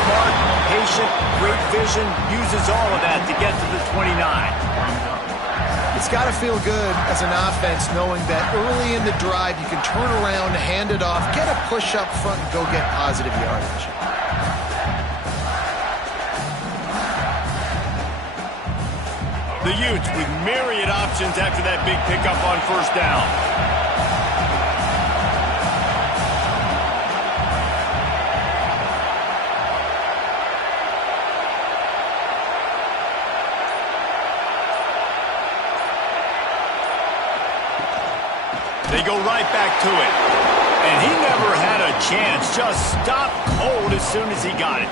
smart, patient, great vision, uses all of that to get to the 29. It's got to feel good as an offense knowing that early in the drive you can turn around, hand it off, get a push up front, and go get positive yardage. The Utes with myriad options after that big pickup on first down. They go right back to it. And he never had a chance. Just stopped cold as soon as he got it.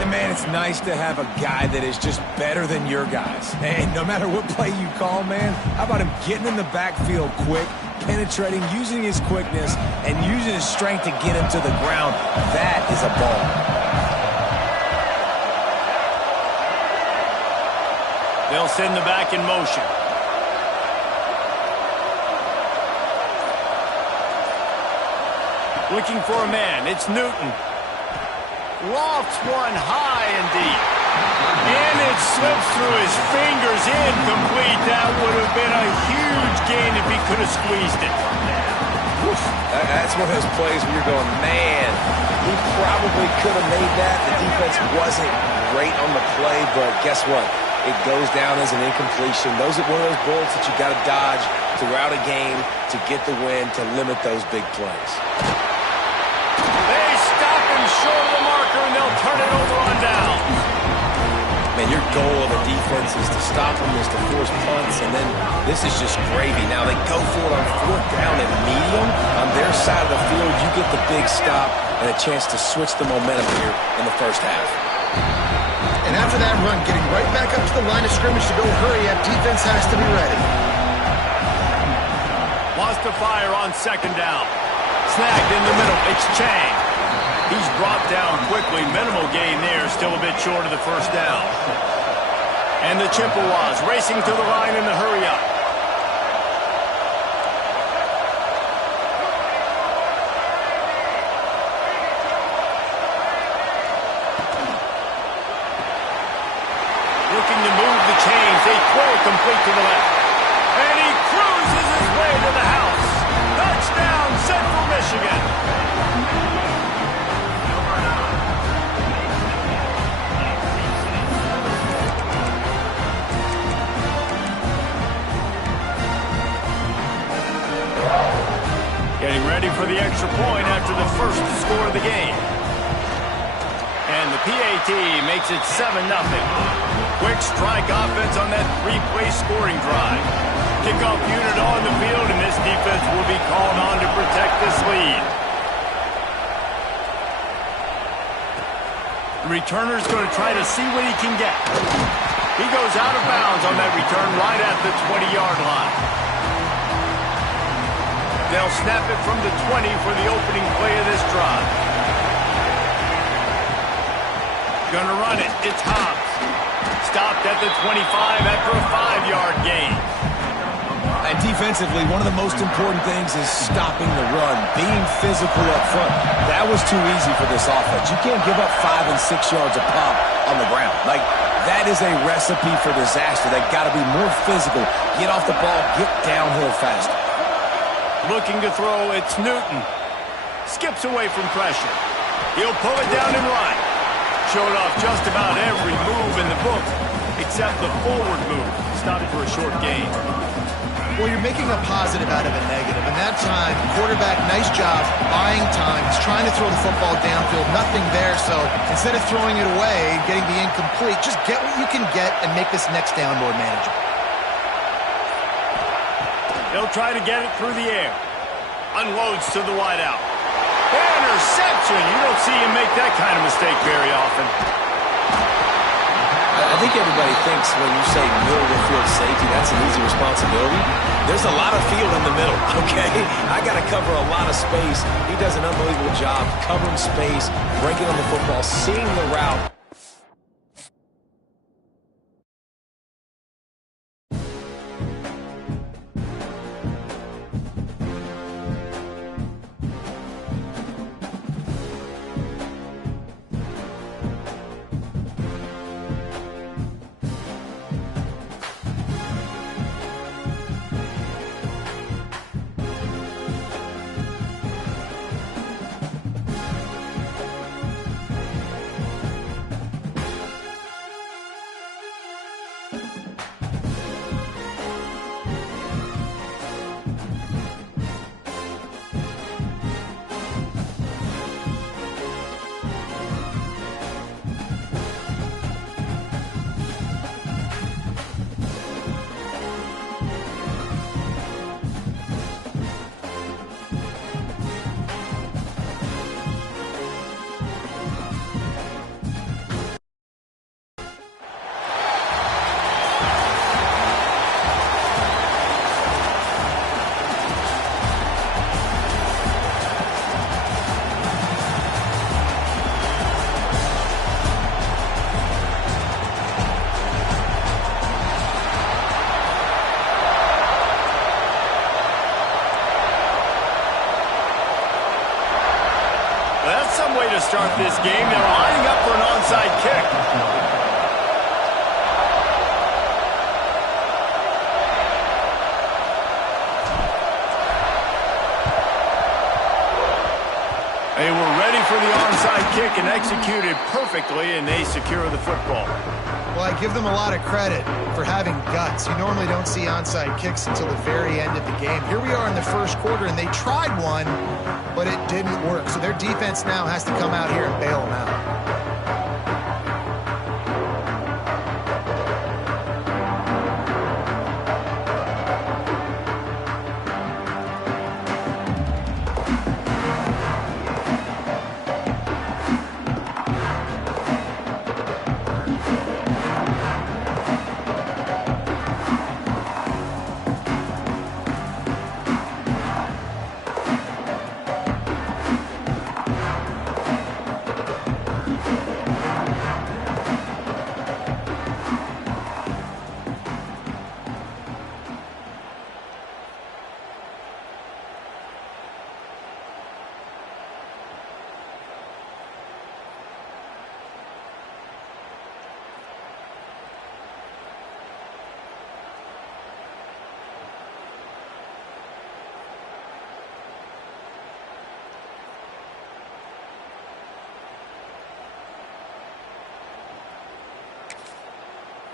And man, it's nice to have a guy that is just better than your guys. Hey, no matter what play you call, man, how about him getting in the backfield quick, penetrating, using his quickness, and using his strength to get him to the ground. That is a ball. They'll send the back in motion. Looking for a man. It's Newton. Lofts one high and deep. And it slips through his fingers. Incomplete. That would have been a huge gain if he could have squeezed it. That's one of those plays where you're going, man, he probably could have made that. The defense wasn't great on the play, but guess what? It goes down as an incompletion. Those are one of those bullets that you got to dodge throughout a game to get the win, to limit those big plays. Short of the marker, and they'll turn it over on down. Man, your goal of a defense is to stop them, is to force punts, and then this is just gravy. Now they go for it on fourth down and medium. On their side of the field, you get the big stop and a chance to switch the momentum here in the first half. And after that run, getting right back up to the line of scrimmage to go hurry up, defense has to be ready. Wants to fire on second down. Snagged in the middle. It's Ncaa. He's brought down quickly. Minimal gain there. Still a bit short of the first down. And the Chippewas racing to the line in the hurry-up. Looking to move the chains. They throw it complete to the left. And he cruises his way to the house. Touchdown, Central Michigan. Getting ready for the extra point after the first to score of the game. And the PAT makes it 7-0. Quick strike offense on that three-play scoring drive. Kickoff unit on the field, and this defense will be called on to protect this lead. The returner's going to try to see what he can get. He goes out of bounds on that return right at the 20-yard line. They'll snap it from the 20 for the opening play of this drive. Gonna run it. It's Hobbs. Stopped at the 25 after a 5-yard gain. And defensively, one of the most important things is stopping the run, being physical up front. That was too easy for this offense. You can't give up 5 and 6 yards a pop on the ground. Like, that is a recipe for disaster. They've got to be more physical, get off the ball, get downhill faster. Looking to throw, it's Newton. Skips away from pressure. He'll pull it down and run. Showed off just about every move in the book, except the forward move. Stopped for a short gain. Well, you're making a positive out of a negative. And that time, quarterback, nice job, buying time. He's trying to throw the football downfield. Nothing there, so instead of throwing it away, getting the incomplete, just get what you can get and make this next down more manageable. They'll try to get it through the air. Unloads to the wideout. Interception! You don't see him make that kind of mistake very often. I think everybody thinks when you say middle of the field safety, that's an easy responsibility. There's a lot of field in the middle, okay? I got to cover a lot of space. He does an unbelievable job covering space, breaking on the football, seeing the route. way to start this game. They're lining up for an onside kick. They were ready for the onside kick and executed perfectly, and they secure the football. Well, I give them a lot of credit for having guts. You normally don't see onside kicks until the very end of the game. Here we are in the first quarter, and they tried one, but it didn't work. So their defense now has to come out here and bail them out.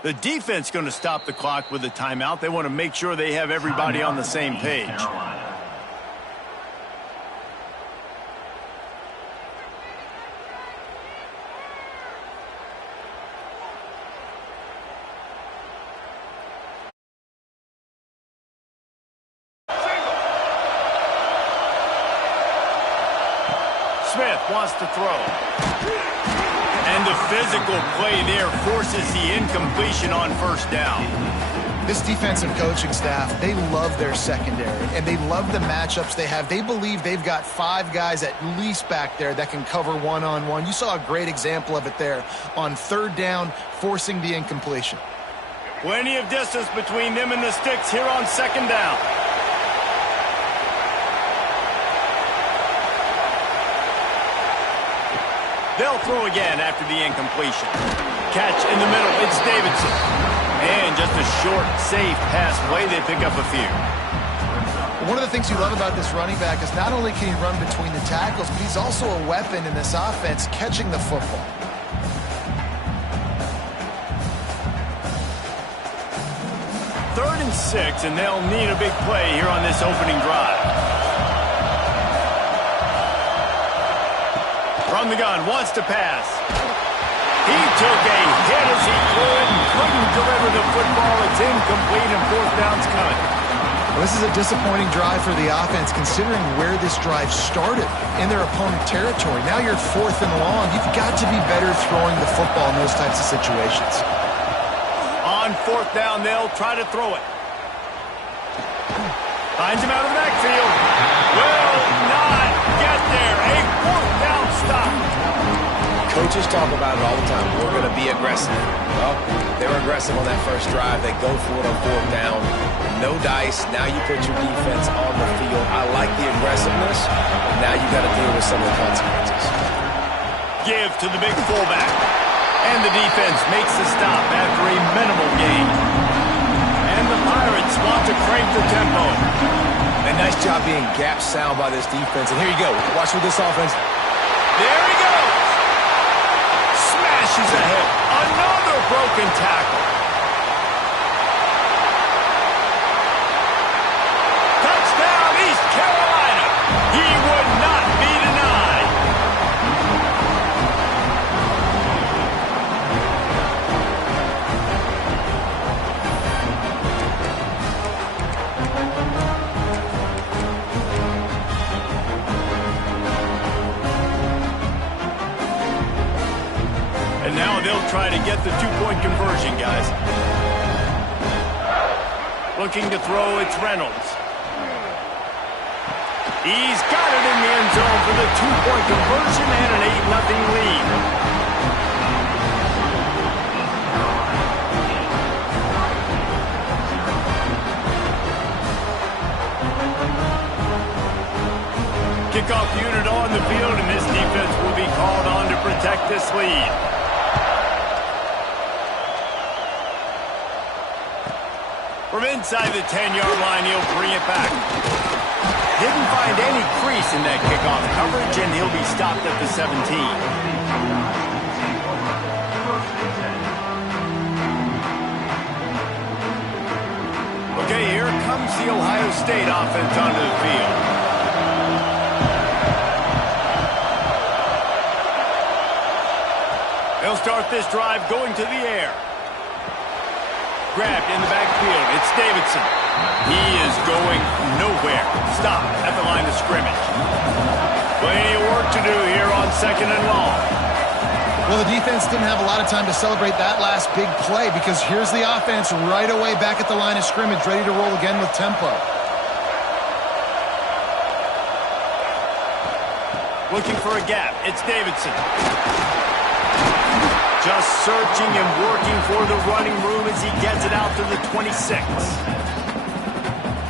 The defense going to stop the clock with a timeout. They want to make sure they have everybody on the same page. Smith wants to throw. And the physical play there forces the incompletion on first down. This defensive coaching staff, they love their secondary, and they love the matchups they have. They believe they've got 5 guys at least back there that can cover one-on-one. You saw a great example of it there on third down, forcing the incompletion. Plenty of distance between them and the sticks here on second down. They'll throw again after the incompletion. Catch in the middle. It's Davidson. And just a short, safe pass play. They pick up a few. One of the things you love about this running back is not only can he run between the tackles, but he's also a weapon in this offense catching the football. Third and 6, and they'll need a big play here on this opening drive. From the gun, wants to pass. He took a hit as he threw it and couldn't deliver the football. It's incomplete and fourth down's coming. Well, this is a disappointing drive for the offense considering where this drive started in their opponent territory. Now you're 4th and long. You've got to be better throwing the football in those types of situations. On fourth down, they'll try to throw it. Finds him out of the backfield. Will not get there. A fourth down stop. Coaches talk about it all the time. We're going to be aggressive. Well, they were aggressive on that first drive. They go for it on fourth down. No dice. Now you put your defense on the field. I like the aggressiveness. Now you got to deal with some of the consequences. Give to the big fullback. And the defense makes the stop after a minimal gain. And the Pirates want to crank the tempo. A nice job being gap sound by this defense. And here you go. Watch with this offense. There he goes. Smashes ahead. Another broken tackle. Touchdown, East Carolina. He would not be denied. And now they'll try to get the two-point conversion, guys. Looking to throw, it's Reynolds. He's got it in the end zone for the two-point conversion and an 8-0 lead. Kickoff unit on the field, and this defense will be called this lead. From inside the 10-yard line, he'll bring it back. Didn't find any crease in that kickoff coverage, and he'll be stopped at the 17. Okay, here comes the Ohio State offense onto the field. They'll start this drive going to the air. Grabbed in the backfield. It's Davidson. He is going nowhere. Stop at the line of scrimmage. Plenty of work to do here on 2nd and long. Well, the defense didn't have a lot of time to celebrate that last big play because here's the offense right away back at the line of scrimmage, ready to roll again with tempo. Looking for a gap. It's Davidson. Just searching and working for the running room as he gets it out to the 26.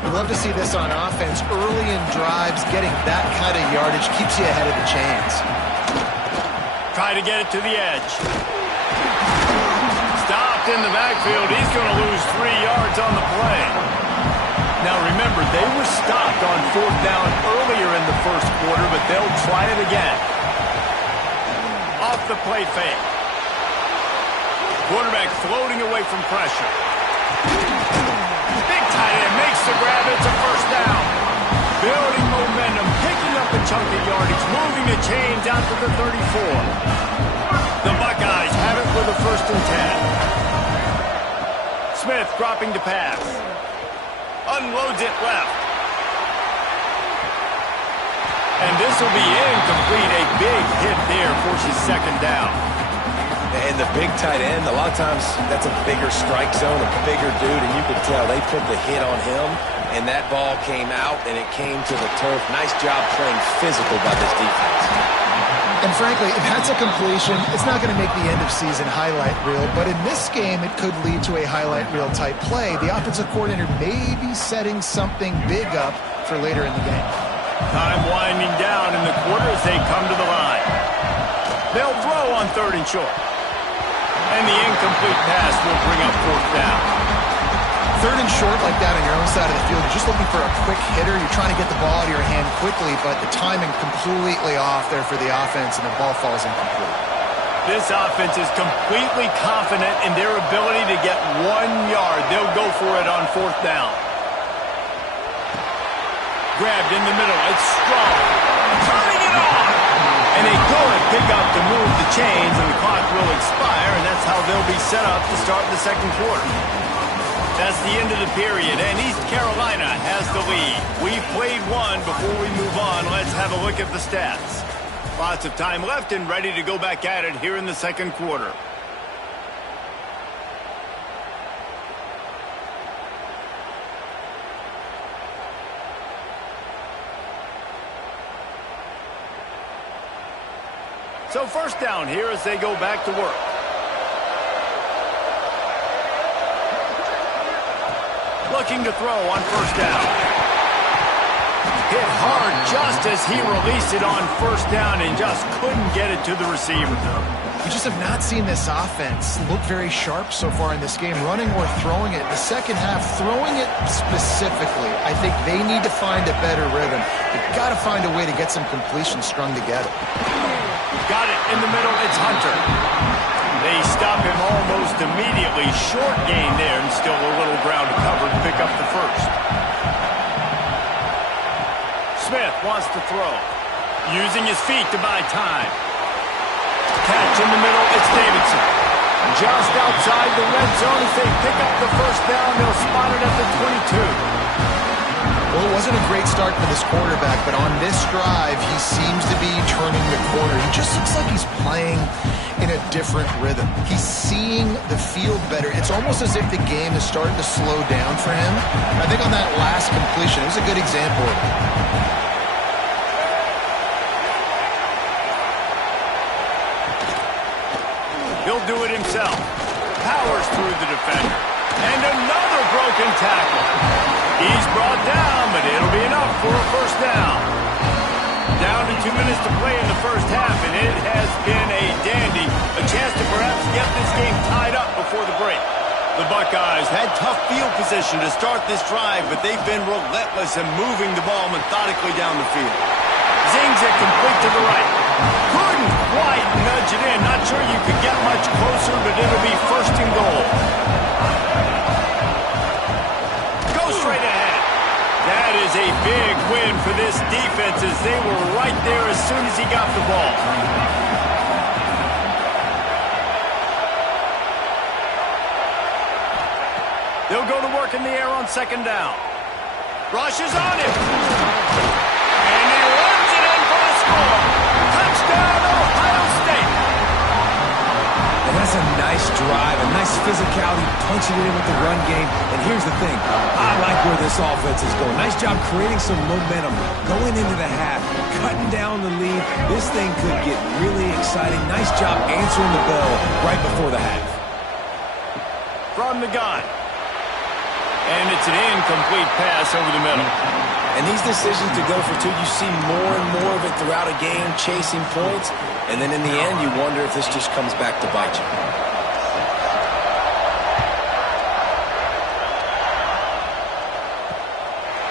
We'd love to see this on offense. Early in drives, getting that kind of yardage keeps you ahead of the chains. Try to get it to the edge. Stopped in the backfield. He's going to lose 3 yards on the play. Now remember, they were stopped on 4th down earlier in the first quarter, but they'll try it again. Off the play fake. Quarterback floating away from pressure. Big tight end makes the grab. It's a first down. Building momentum, picking up a chunk of yardage, moving the chains out to the 34. The Buckeyes have it for the 1st and 10. Smith dropping to pass. Unloads it left. And this will be incomplete. A big hit there forces 2nd down. And the big tight end, a lot of times that's a bigger strike zone, a bigger dude, and you could tell they put the hit on him, and that ball came out, and it came to the turf. Nice job playing physical by this defense. And frankly, if that's a completion, it's not going to make the end-of-season highlight reel, but in this game, it could lead to a highlight reel type play. The offensive coordinator may be setting something big up for later in the game. Time winding down in the quarter as they come to the line. They'll throw on 3rd and short. And the incomplete pass will bring up 4th down. 3rd and short like that on your own side of the field, you're just looking for a quick hitter. You're trying to get the ball out of your hand quickly, but the timing completely off there for the offense, and the ball falls incomplete. This offense is completely confident in their ability to get 1 yard. They'll go for it on 4th down. Grabbed in the middle. It's Strong. Turning it on. And a good pickup to move the chains, and the clock will expire, and that's how they'll be set up to start the 2nd quarter. That's the end of the period, and East Carolina has the lead. We've played one. Before we move on, let's have a look at the stats. Lots of time left and ready to go back at it here in the 2nd quarter. So 1st down here as they go back to work. Looking to throw on 1st down. Hit hard just as he released it on 1st down and just couldn't get it to the receiver. We just have not seen this offense look very sharp so far in this game, running or throwing it. The 2nd half, throwing it specifically, I think they need to find a better rhythm. They've got to find a way to get some completions strung together. Got it in the middle. It's Hunter. They stop him almost immediately. Short gain there, and still a little ground to cover to pick up the 1st. Smith wants to throw. Using his feet to buy time. Catch in the middle. It's Davidson. Just outside the red zone as they pick up the 1st down. They'll spot it at the 22. Well, it wasn't a great start for this quarterback, but on this drive, he seems to be turning the corner. He just looks like he's playing in a different rhythm. He's seeing the field better. It's almost as if the game is starting to slow down for him. I think on that last completion, it was a good example of it. He'll do it himself. Powers through the defender. And another broken tackle. He's brought down, but it'll be enough for a 1st down. Down to 2 minutes to play in the 1st half, and it has been a dandy Buckeyes had tough field position to start this drive, but they've been relentless in moving the ball methodically down the field. Zings it complete to the right. Couldn't quite nudge it in. Not sure you could get much closer, but it'll be first and goal. Go straight ahead. That is a big win for this defense as they were right there as soon as he got the ball. They'll go to work in the air on second down. Rush is on him. And he runs it in for the score. Touchdown, Ohio State. And that's a nice drive, a nice physicality, punching it in with the run game. And here's the thing. I like where this offense is going. Nice job creating some momentum, going into the half, cutting down the lead. This thing could get really exciting. Nice job answering the bell right before the half. From the gun. And it's an incomplete pass over the middle. And these decisions to go for two, you see more and more of it throughout a game, chasing points. And then in the end, you wonder if this just comes back to bite you.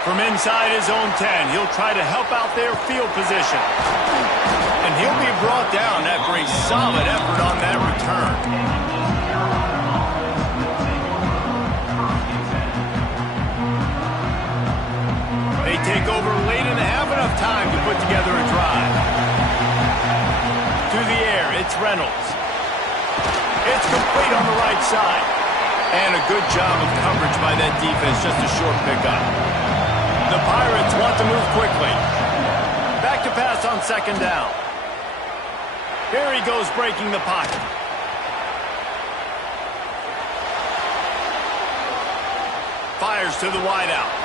From inside his own 10, he'll try to help out their field position. And he'll be brought down after a solid effort on that return. They take over late in the half, enough time to put together a drive. To the air, it's Reynolds. It's complete on the right side. And a good job of coverage by that defense, just a short pickup. The Pirates want to move quickly. Back to pass on second down. Here he goes breaking the pocket. Fires to the wideout.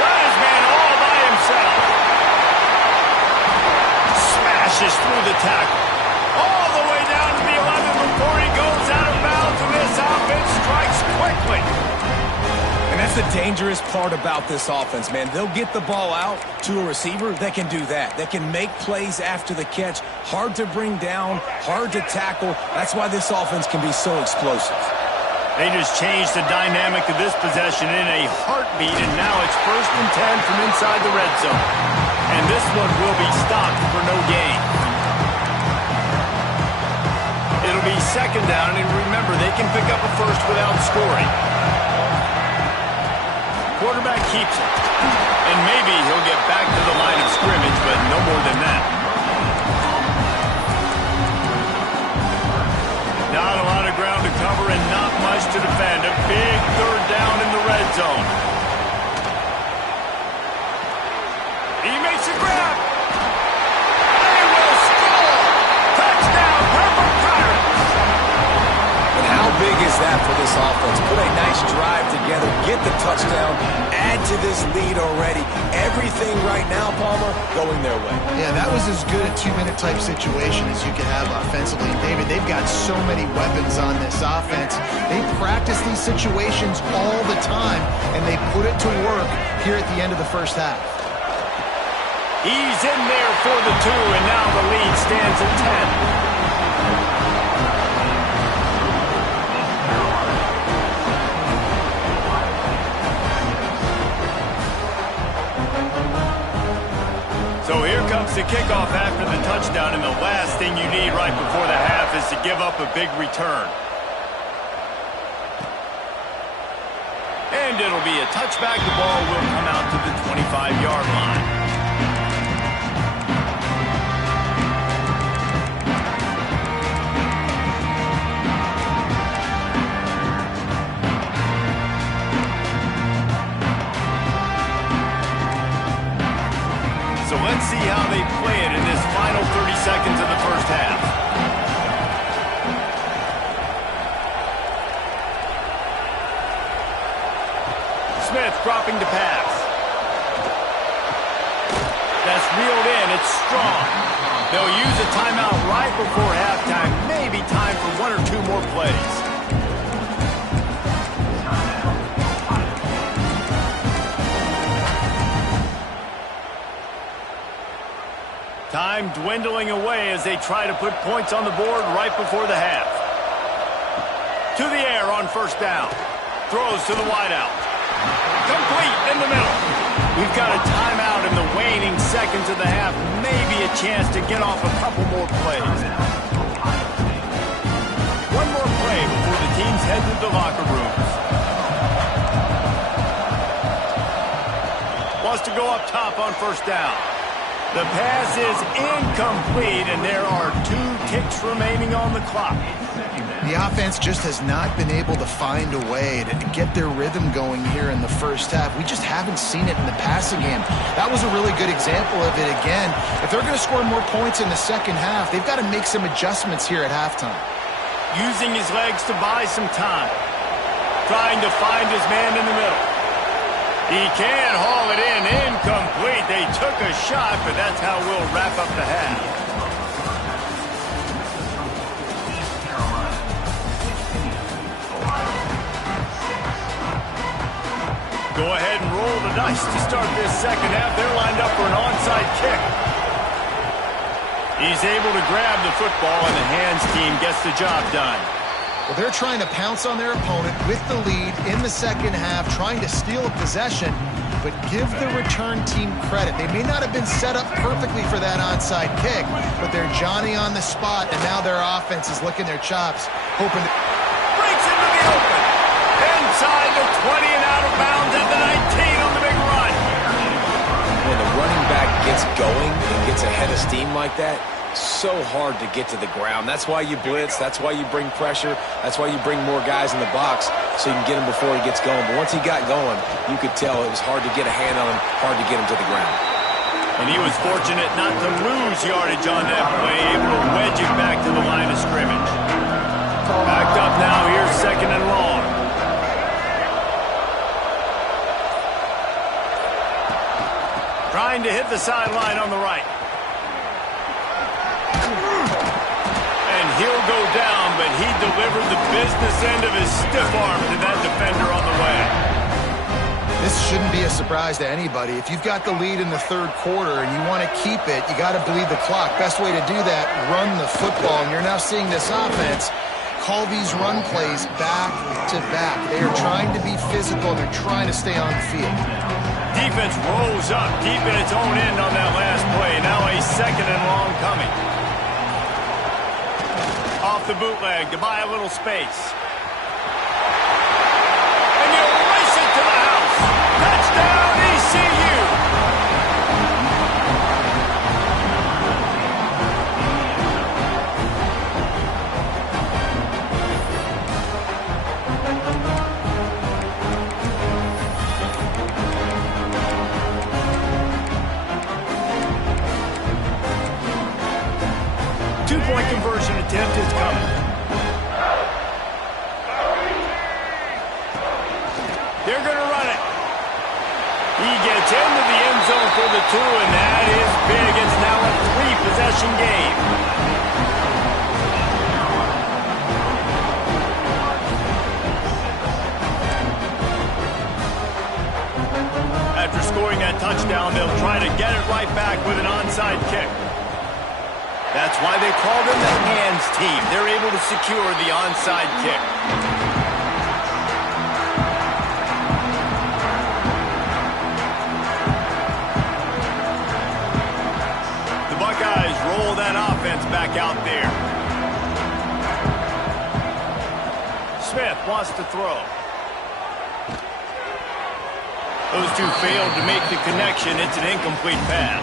Got his man all by himself. Smashes through the tackle. All the way down to the 11 before he goes out of bounds, and this offense strikes quickly. And that's the dangerous part about this offense, man. They'll get the ball out to a receiver that can do that. That can make plays after the catch. Hard to bring down, hard to tackle. That's why this offense can be so explosive. They just changed the dynamic of this possession in a heartbeat, and now it's 1st and 10 from inside the red zone. And this one will be stopped for no gain. It'll be second down, and remember, they can pick up a first without scoring. Quarterback keeps it. And maybe he'll get back to the line of scrimmage, but no more than that. Not a lot of ground to cover and not much to defend. A big third down in the red zone. He makes a grab. They will score. Touchdown, Purple Pirates. And how big is that for this offense? Put a nice drive together, get the touchdown, add to this lead already. Everything right now, Palmer, going their way. Yeah, that was as good a two-minute type situation as you could have offensively. And David, they've got so many weapons on this offense. They practice these situations all the time, and they put it to work here at the end of the first half. He's in there for the two, and now the lead stands at 10. So here comes the kickoff after the touchdown, and the last thing you need right before the half is to give up a big return. And it'll be a touchback. The ball will come out to the 25-yard line. So let's see how they play it in this final 30 seconds of the first half. Smith dropping to pass. That's reeled in. It's strong. They'll use a timeout right before halftime. Maybe time for one or two more plays. Time dwindling away as they try to put points on the board right before the half. To the air on first down. throws to the wideout. Complete in the middle. We've got a timeout in the waning seconds of the half. Maybe a chance to get off a couple more plays. One more play before the teams head to the locker rooms. Wants to go up top on first down. The pass is incomplete, and there are 2 ticks remaining on the clock. The offense just has not been able to find a way to get their rhythm going here in the first half. We just haven't seen it in the passing game. That was a really good example of it again. If they're going to score more points in the second half, they've got to make some adjustments here at halftime. Using his legs to buy some time. Trying to find his man in the middle. He can haul it in. Incomplete. They took a shot, but that's how we'll wrap up the half. Go ahead and roll the dice to start this second half. They're lined up for an onside kick. He's able to grab the football, and the hands team gets the job done. Well, they're trying to pounce on their opponent with the lead in the second half, trying to steal a possession, but give the return team credit. They may not have been set up perfectly for that onside kick, but they're Johnny on the spot, and now their offense is licking their chops, hoping to... Breaks into the open. Inside the 20 and out of bounds at the 19 on the big run. When the running back gets going and gets ahead of steam like that, so hard to get to the ground. That's why you blitz. That's why you bring pressure. That's why you bring more guys in the box so you can get him before he gets going. But once he got going, you could tell it was hard to get a hand on him, hard to get him to the ground. And he was fortunate not to lose yardage on that play, able to wedge it back to the line of scrimmage. Backed up now, here's second and long. Trying to hit the sideline on the right. And he'll go down, but he delivered the business end of his stiff arm to that defender on the way. This shouldn't be a surprise to anybody. If you've got the lead in the third quarter and you want to keep it, you got to bleed the clock. Best way to do that, run the football. And you're now seeing this offense call these run plays back to back. They are trying to be physical, and they're trying to stay on the field. Defense rolls up deep in its own end on that last play. Now a second and long coming. Off the bootleg to buy a little space. And you race it to the house. Touchdown, ECU. Two-point conversion attempt is coming. They're going to run it. He gets into the end zone for the 2, and that is big. It's now a 3-possession game. After scoring that touchdown, they'll try to get it right back with an onside kick. That's why they called them the hands team. They're able to secure the onside kick. The Buckeyes roll that offense back out there. Smith wants to throw. Those two failed to make the connection. It's an incomplete pass.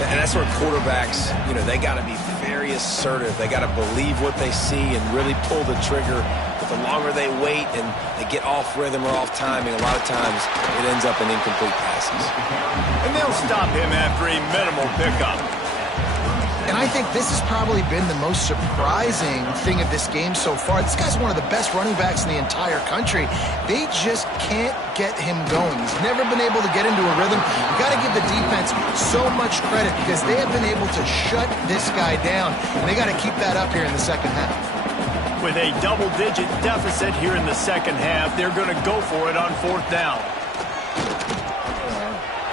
And that's where quarterbacks, they got to be very assertive. They got to believe what they see and really pull the trigger. But the longer they wait and they get off rhythm or off timing, a lot of times it ends up in incomplete passes. And they'll stop him after a minimal pickup. And I think this has probably been the most surprising thing of this game so far. This guy's one of the best running backs in the entire country. They just can't get him going. He's never been able to get into a rhythm. You've got to give the defense so much credit because they have been able to shut this guy down. And they got to keep that up here in the second half. With a double-digit deficit here in the second half, they're going to go for it on fourth down.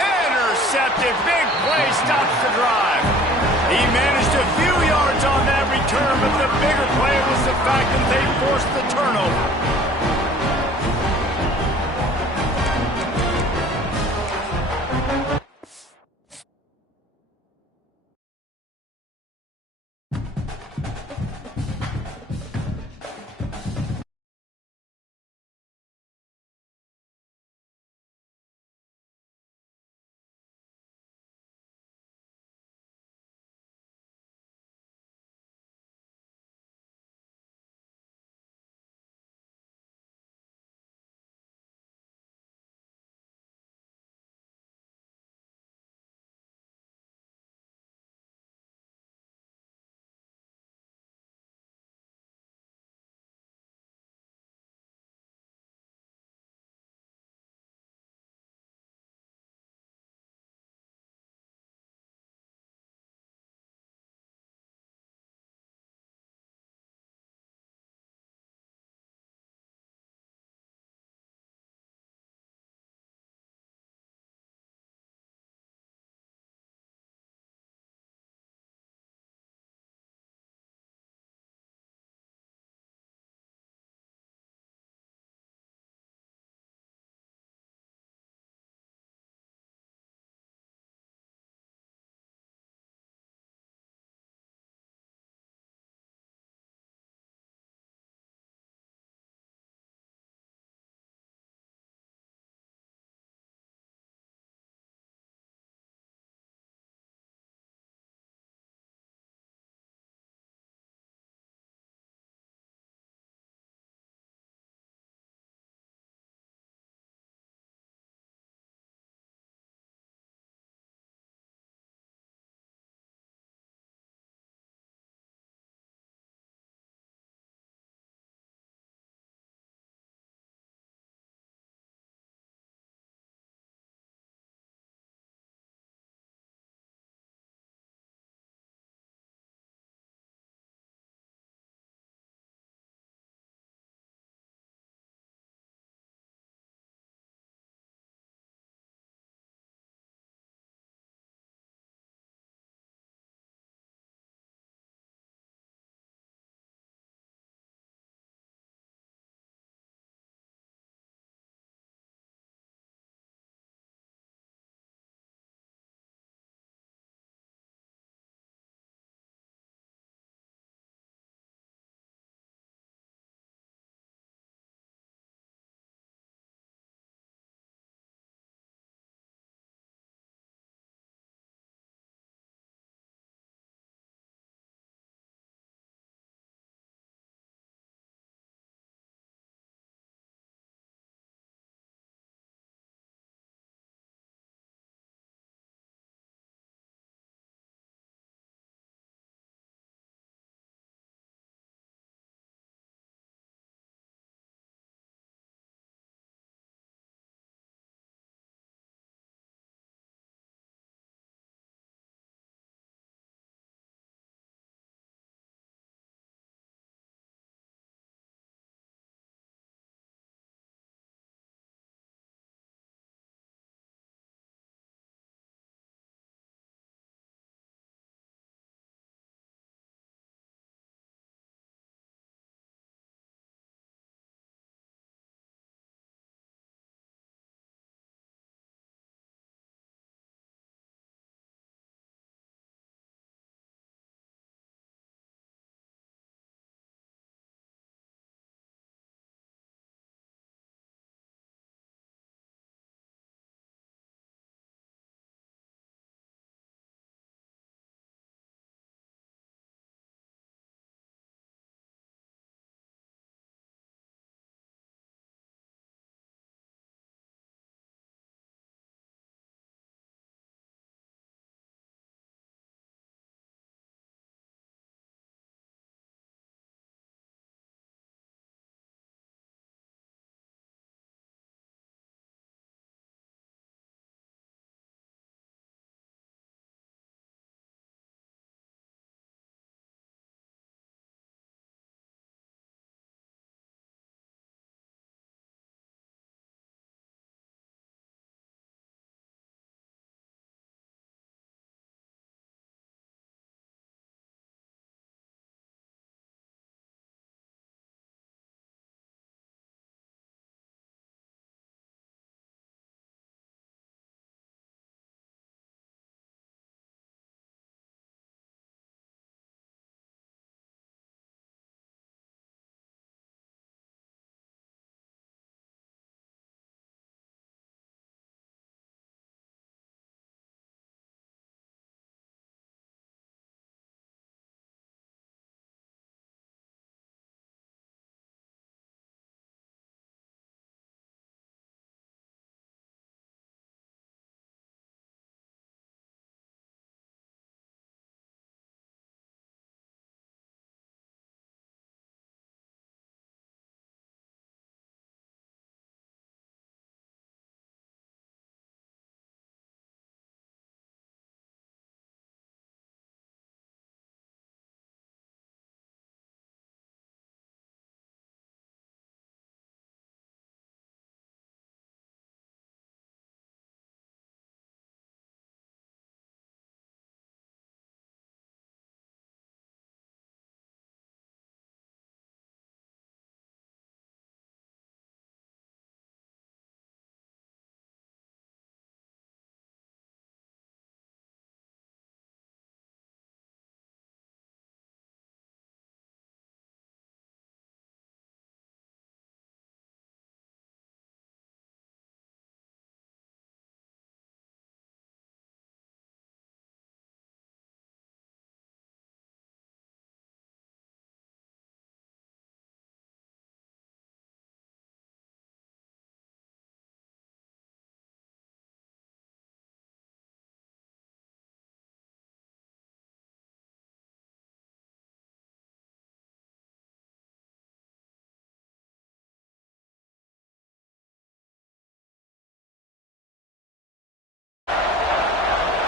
Intercepted. Big play stops the drive. He managed a few yards on that return, but the bigger play was the fact that they forced the turnover.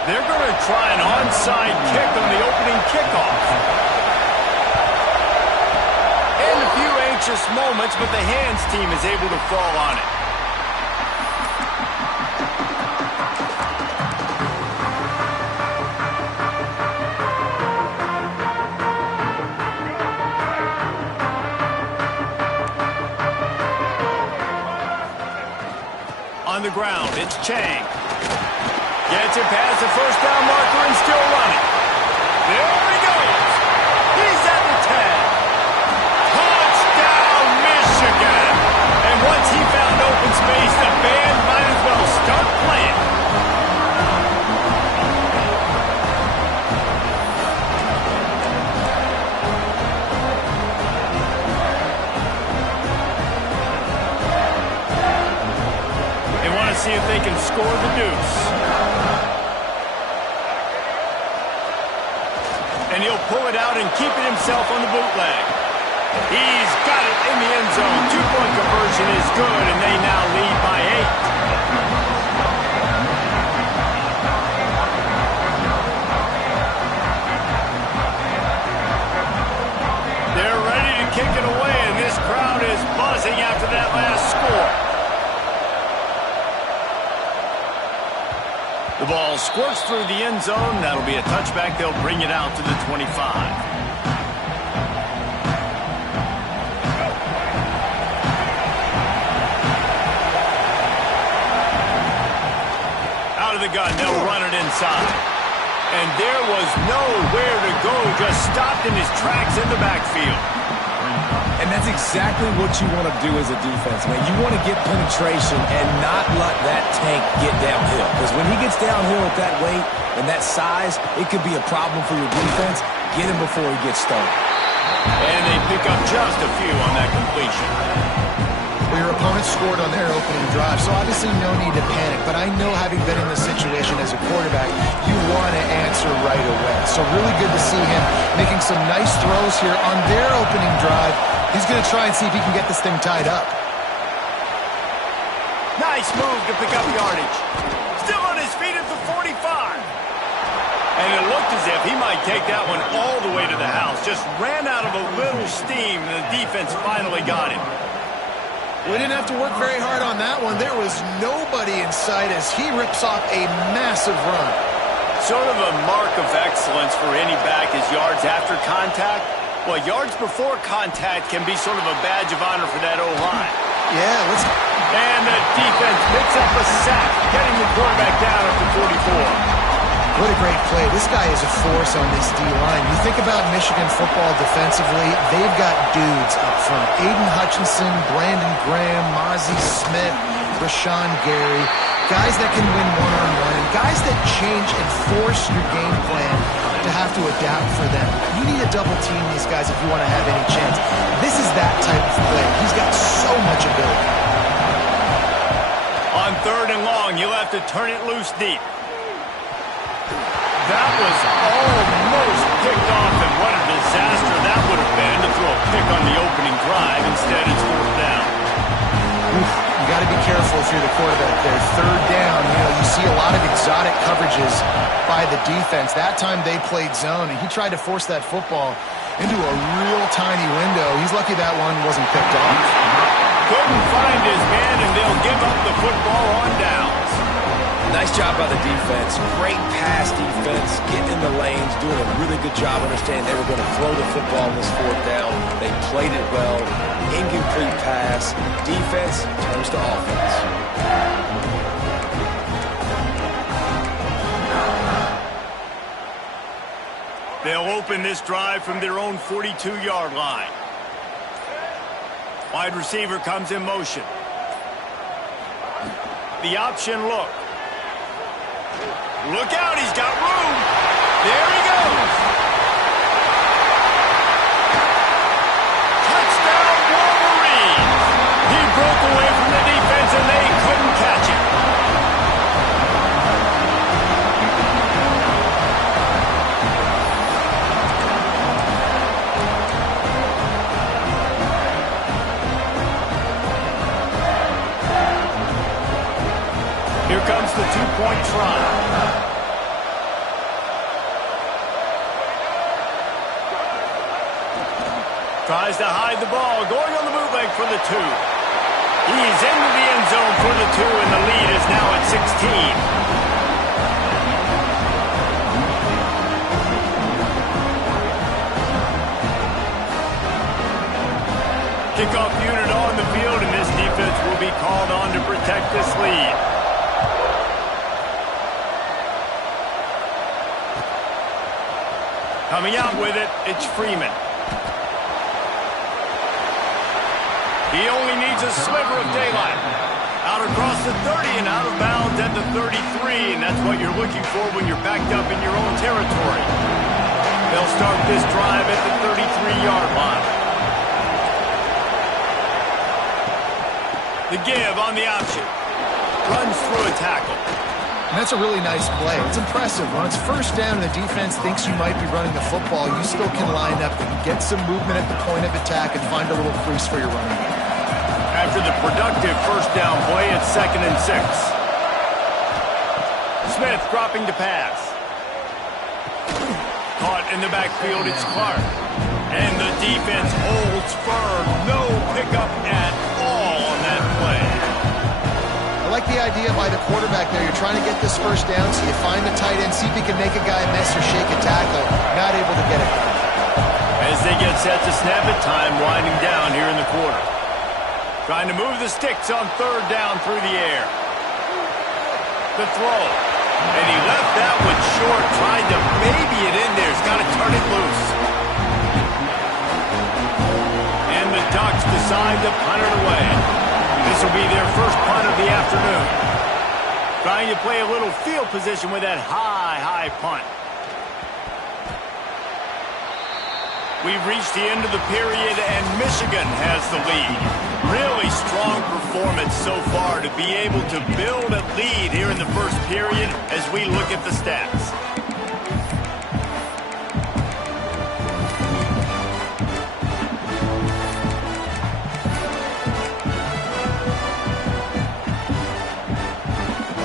They're going to try an onside kick on the opening kickoff. And a few anxious moments, but the hands team is able to fall on it. On the ground, it's Ncaa. Gets it past the first down marker and still running. There he goes. He's at the 10. Touchdown, Michigan. And once he found open space, the band might as well start playing. They want to see if they can score the deuce. And he'll pull it out and keep it himself on the bootleg. He's got it in the end zone. Two-point conversion is good, and they now lead by 8. They're ready to kick it away, and this crowd is buzzing after that last score. The ball squirts through the end zone. That'll be a touchback. They'll bring it out to the 25. Out of the gun, they'll run it inside. And there was nowhere to go, just stopped in his tracks in the backfield. And that's exactly what you want to do as a defense, man. You want to get penetration and not let that tank get downhill. Because when he gets downhill at that weight and that size, it could be a problem for your defense. Get him before he gets started. And they pick up just a few on that completion. Well, your opponent scored on their opening drive, so obviously no need to panic. But I know, having been in this situation as a quarterback, you want to answer right away. So really good to see him making some nice throws here on their opening drive. He's going to try and see if he can get this thing tied up. Nice move to pick up yardage. Still on his feet at the 45. And it looked as if he might take that one all the way to the house. Just ran out of a little steam, and the defense finally got him. We didn't have to work very hard on that one. There was nobody in sight as he rips off a massive run. Sort of a mark of excellence for any back is yards after contact. Well, yards before contact can be sort of a badge of honor for that O-line. Yeah, let's... And the defense picks up a sack, getting the quarterback down at the 44. What a great play. This guy is a force on this D-line. You think about Michigan football defensively, they've got dudes up front. Aiden Hutchinson, Brandon Graham, Mozzie Smith, Rashawn Gary. Guys that can win one-on-one, and guys that change and force your game plan to have to adapt for them. You need to double-team these guys if you want to have any chance. This is that type of player. He's got so much ability. On 3rd and long, you'll have to turn it loose deep. That was almost picked off, and what a disaster that would have been to throw a pick on the opening drive. Instead, it's 4th down. You got to be careful if you're the quarterback there. 3rd down, you see a lot of exotic coverages by the defense. That time they played zone, and he tried to force that football into a real tiny window. He's lucky that one wasn't picked off. Couldn't find his man, and they'll give up the football on downs. Nice job by the defense. Great pass defense, getting in the lanes, doing a really good job understanding they were going to throw the football on this 4th down. They played it well. Incomplete pass. Defense turns to offense. They'll open this drive from their own 42-yard line. Wide receiver comes in motion. The option look. Look out, he's got room. There he goes. Touchdown, Wolverines. He broke away from the defense, and they couldn't catch him. Here comes the 2-point try. Tries to hide the ball, going on the bootleg for the 2. He's into the end zone for the 2, and the lead is now at 16. Kickoff unit on the field, and this defense will be called on to protect this lead. Coming out with it, it's Freeman. He only needs a sliver of daylight. Out across the 30 and out of bounds at the 33, and that's what you're looking for when you're backed up in your own territory. They'll start this drive at the 33-yard line. The give on the option. Runs through a tackle. And that's a really nice play. It's impressive. When it's first down and the defense thinks you might be running the football, you still can line up and get some movement at the point of attack and find a little crease for your running back. After the productive first down play, it's 2nd and 6. Smith dropping to pass. Caught in the backfield, it's Clark. And the defense holds firm. No pickup at all on that play. I like the idea by the quarterback there. You're trying to get this first down, so you find the tight end, see if he can make a guy miss or shake a tackle. Not able to get it. As they get set to snap it, time winding down here in the quarter. Trying to move the sticks on 3rd down through the air. The throw. And he left that one short, tried to baby it in there. He's got to turn it loose. And the Ducks decide to punt it away. This will be their first punt of the afternoon. Trying to play a little field position with that high punt. We've reached the end of the period, and Michigan has the lead. Really strong performance so far to be able to build a lead here in the first period as we look at the stats.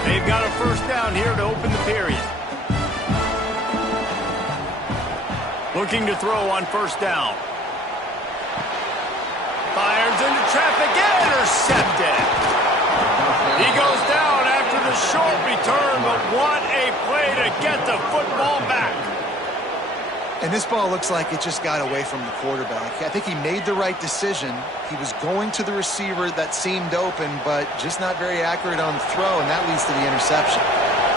They've got a first down here to open the period. Looking to throw on first down. Fires into traffic, intercepted. He goes down after the short return, but what a play to get the football back. And this ball looks like it just got away from the quarterback. I think he made the right decision. He was going to the receiver that seemed open, but just not very accurate on the throw, and that leads to the interception.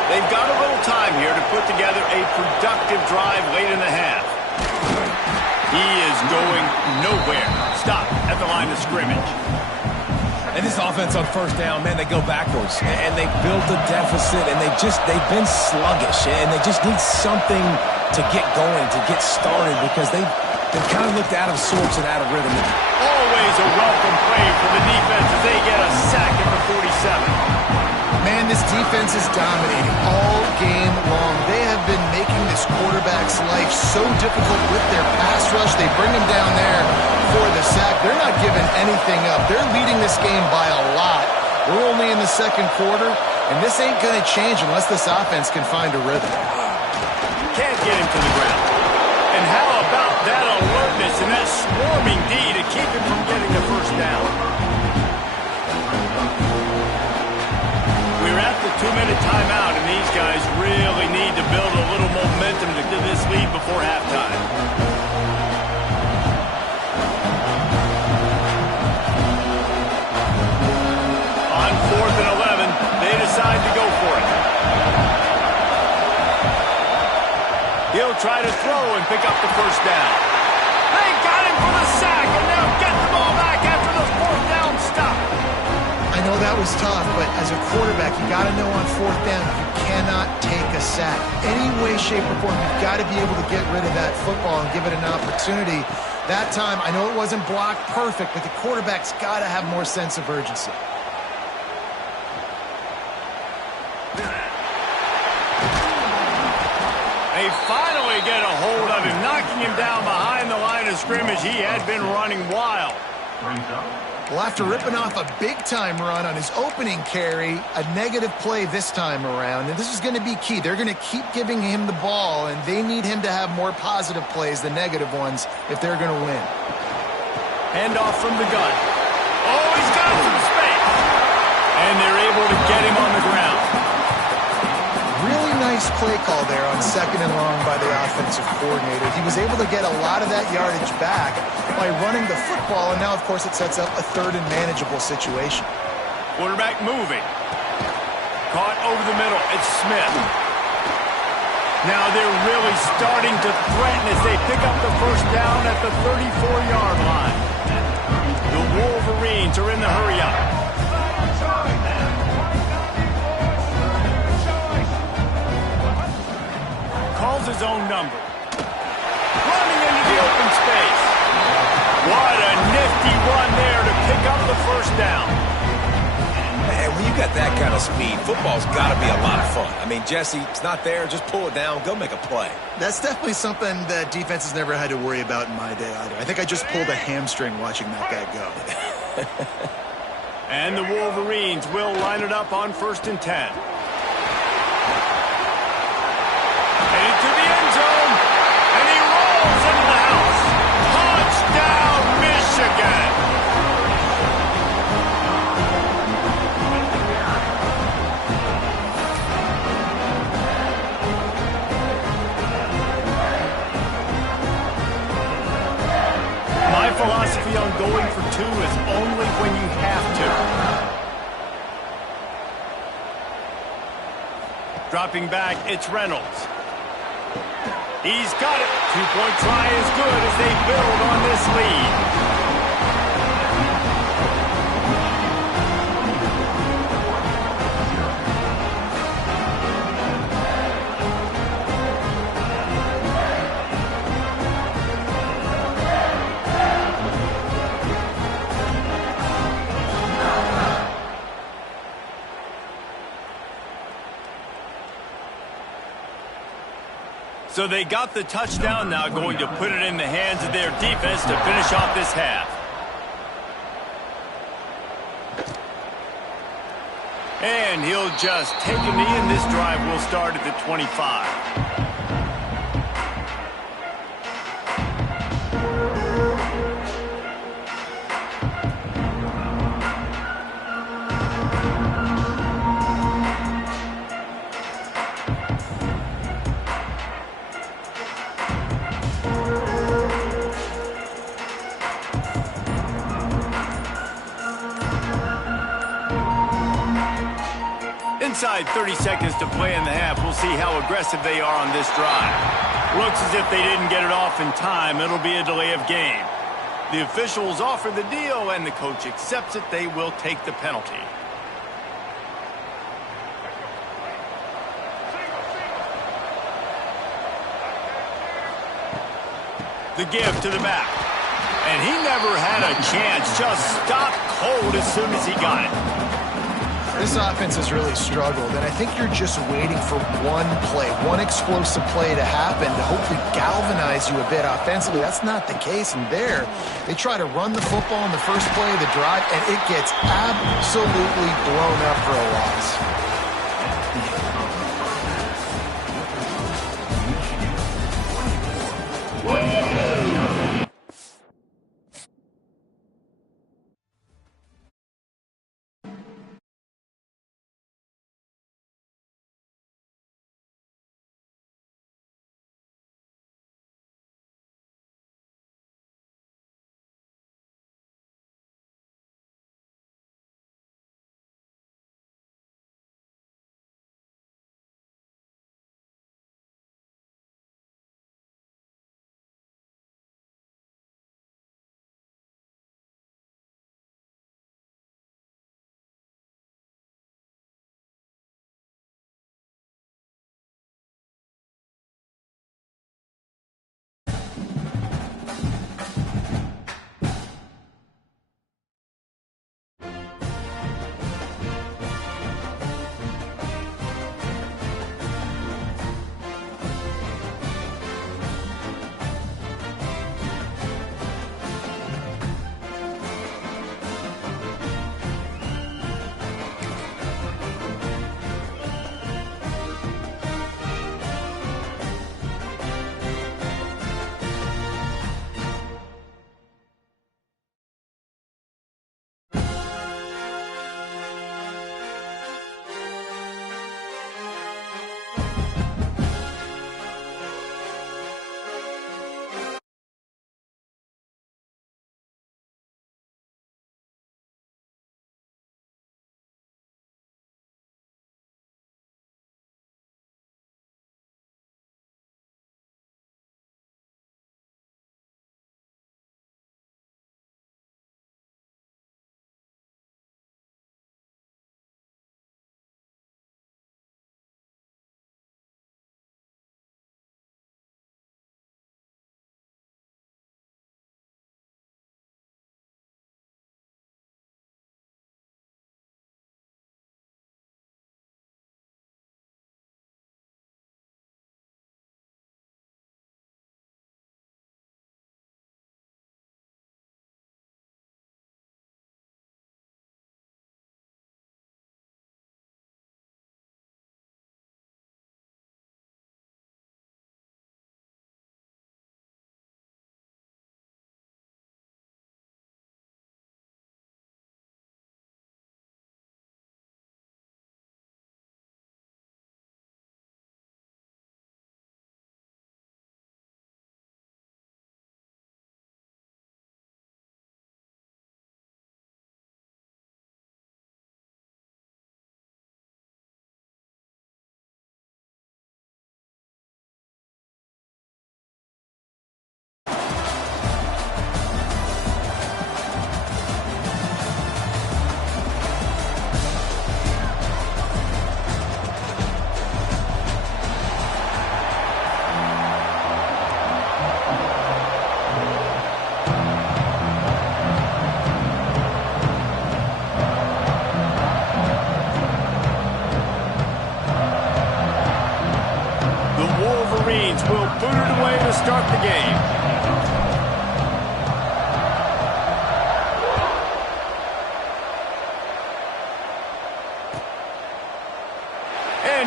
They've got a little time here to put together a productive drive late in the half. He is going nowhere. Stop at the line of scrimmage. And this offense on first down, man, they go backwards. And they built a deficit, and they've been sluggish. And they just need something to get going, to get started, because they've kind of looked out of sorts and out of rhythm. Always a welcome play for the defense as they get a sack at the 47. Man, this defense is dominating all game long. They have been making this quarterback's life so difficult with their pass rush. They bring him down there for the sack. They're not giving anything up. They're leading this game by a lot. We're only in the second quarter, and this ain't going to change unless this offense can find a rhythm. Can't get him to the ground. And how about that alertness and that swarming D to keep him from getting the first down? We're at the 2-minute timeout, and these guys really need to build a little momentum to get this lead before halftime. On 4th and 11, they decide to go for it. He'll try to throw and pick up the first down. They got him for the sack, and they'll get the ball back after the 4th down stop. I know that was tough, but as a quarterback, you got to know on 4th down, you cannot take a sack. Any way, shape, or form, you've got to be able to get rid of that football and give it an opportunity. That time, I know it wasn't blocked perfect, but the quarterback's got to have more sense of urgency. They finally get a hold of him, knocking him down behind the line of scrimmage. He had been running wild. Well, after ripping off a big-time run on his opening carry, a negative play this time around, and this is going to be key. They're going to keep giving him the ball, and they need him to have more positive plays than negative ones if they're going to win. Handoff from the gun. Oh, he's got some space. And they're able to get him on the ground. Really nice play call there on 2nd and long by the offensive coordinator. He was able to get a lot of that yardage back by running the football, and now, of course, it sets up a 3rd and manageable situation. Quarterback moving. Caught over the middle. It's Smith. Now they're really starting to threaten as they pick up the first down at the 34-yard line. The Wolverines are in the hurry-up. Calls his own number. Running into the open space. What a nifty run there to pick up the first down. Man, when you got that kind of speed, football's got to be a lot of fun. I mean, Jesse, it's not there. Just pull it down. Go make a play. That's definitely something that defense has never had to worry about in my day either. I think I just pulled a hamstring watching that guy go. And the Wolverines will line it up on 1st and 10. Headed to the end zone, and he rolls into the house. Touchdown, Michigan! My philosophy on going for 2 is only when you have to. Dropping back, it's Reynolds. He's got it. 2-point try is good as they build on this lead. So they got the touchdown, now going to put it in the hands of their defense to finish off this half. And he'll just take a knee, and this drive will start at the 25. Inside 30 seconds to play in the half. We'll see how aggressive they are on this drive. Looks as if they didn't get it off in time. It'll be a delay of game. The officials offer the deal, and the coach accepts it. They will take the penalty. The give to the back. And he never had a chance. Just stopped cold as soon as he got it. This offense has really struggled, and I think you're just waiting for one play, one explosive play to happen to hopefully galvanize you a bit offensively. That's not the case, and there, they try to run the football in the first play of the drive, and it gets absolutely blown up for a loss.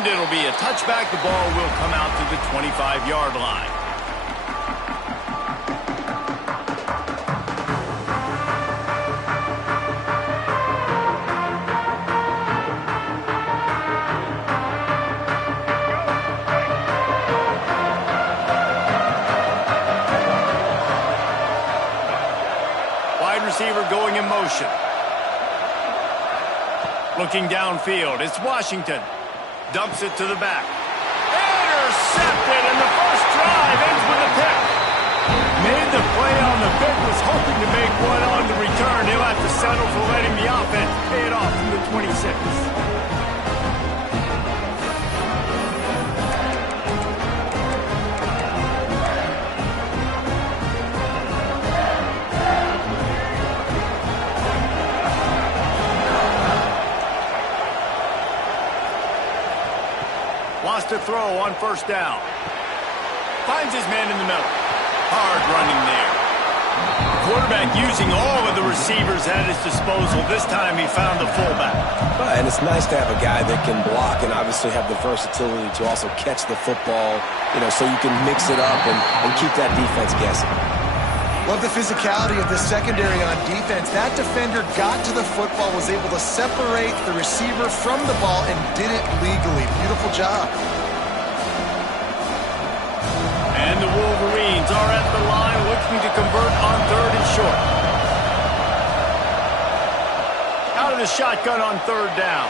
And it'll be a touchback. The ball will come out to the 25-yard line. Wide receiver going in motion. Looking downfield, it's Washington. Dumps it to the back. Intercepted, and the first drive ends with a pick. Made the play on the pick, was hoping to make one on the return. He'll have to settle for letting the offense pay it off from the 26. Lost to throw on first down. Finds his man in the middle. Hard running there. Quarterback using all of the receivers at his disposal. This time he found the fullback. And it's nice to have a guy that can block and obviously have the versatility to also catch the football, so you can mix it up and keep that defense guessing. Love the physicality of the secondary on defense. That defender got to the football, was able to separate the receiver from the ball, and did it legally. Beautiful job. And the Wolverines are at the line looking to convert on third and short. Out of the shotgun on third down.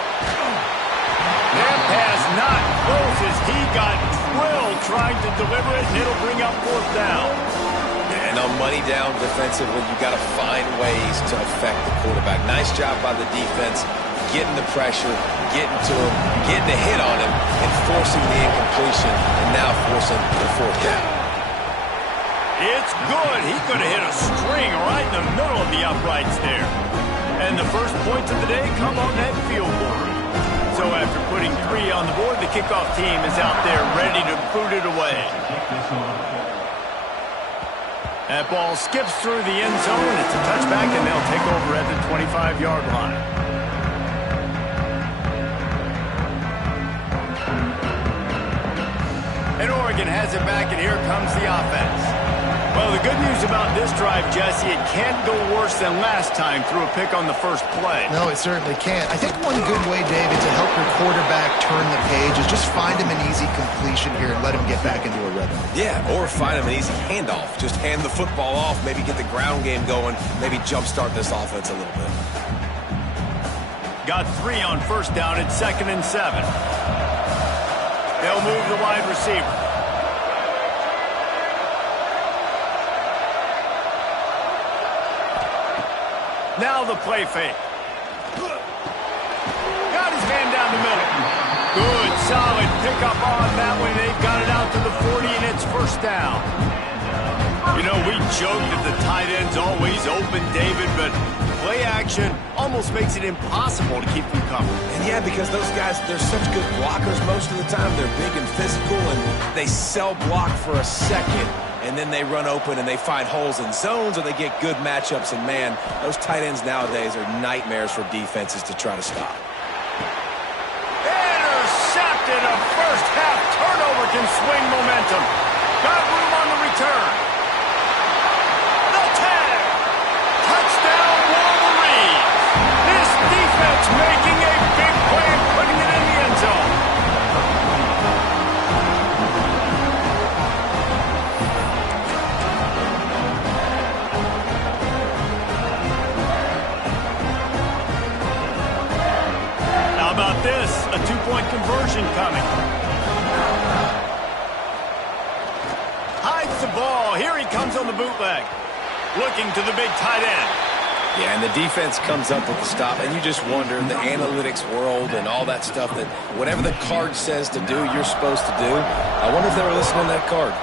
That pass not close as he got drilled trying to deliver it, and it'll bring up fourth down. And on money down defensively, you got to find ways to affect the quarterback. Nice job by the defense, getting the pressure, getting to him, getting a hit on him, and forcing the incompletion, and now forcing the fourth down. It's good. He could have hit a string right in the middle of the uprights there. And the first points of the day come on that field goal. So after putting 3 on the board, the kickoff team is out there ready to boot it away. That ball skips through the end zone. It's a touchback, and they'll take over at the 25-yard line. And Oregon has it back, and here comes the offense. Well, the good news about this drive, Jesse, it can't go worse than last time through a pick on the first play. No, it certainly can't. I think one good way, David, to help your quarterback turn the page is just find him an easy completion here and let him get back into a rhythm. Yeah, or find him an easy handoff. Just hand the football off, maybe get the ground game going, maybe jumpstart this offense a little bit. Got 3 on first down at 2nd and 7. They'll move the wide receiver. Now the play fake. Got his man down the middle. Good, solid pickup on that one. They've got it out to the 40, and it's first down. We joke that the tight end's always open, David, but play action almost makes it impossible to keep them covered. And yeah, because those guys, they're such good blockers most of the time. They're big and physical, and they sell block for a second, and then they run open and they find holes in zones, or they get good matchups. And man, those tight ends nowadays are nightmares for defenses to try to stop. Intercepted. A first half turnover can swing momentum. Got room on the return. The tag. Touchdown Wolverines. This defense making a big play and putting it in the end zone. How about this? A 2-point conversion coming. Hides the ball. Here he comes on the bootleg. Looking to the big tight end. Yeah, and the defense comes up with the stop, and you just wonder, in the analytics world and all that stuff, that whatever the card says to do, you're supposed to do. I wonder if they were listening to that card.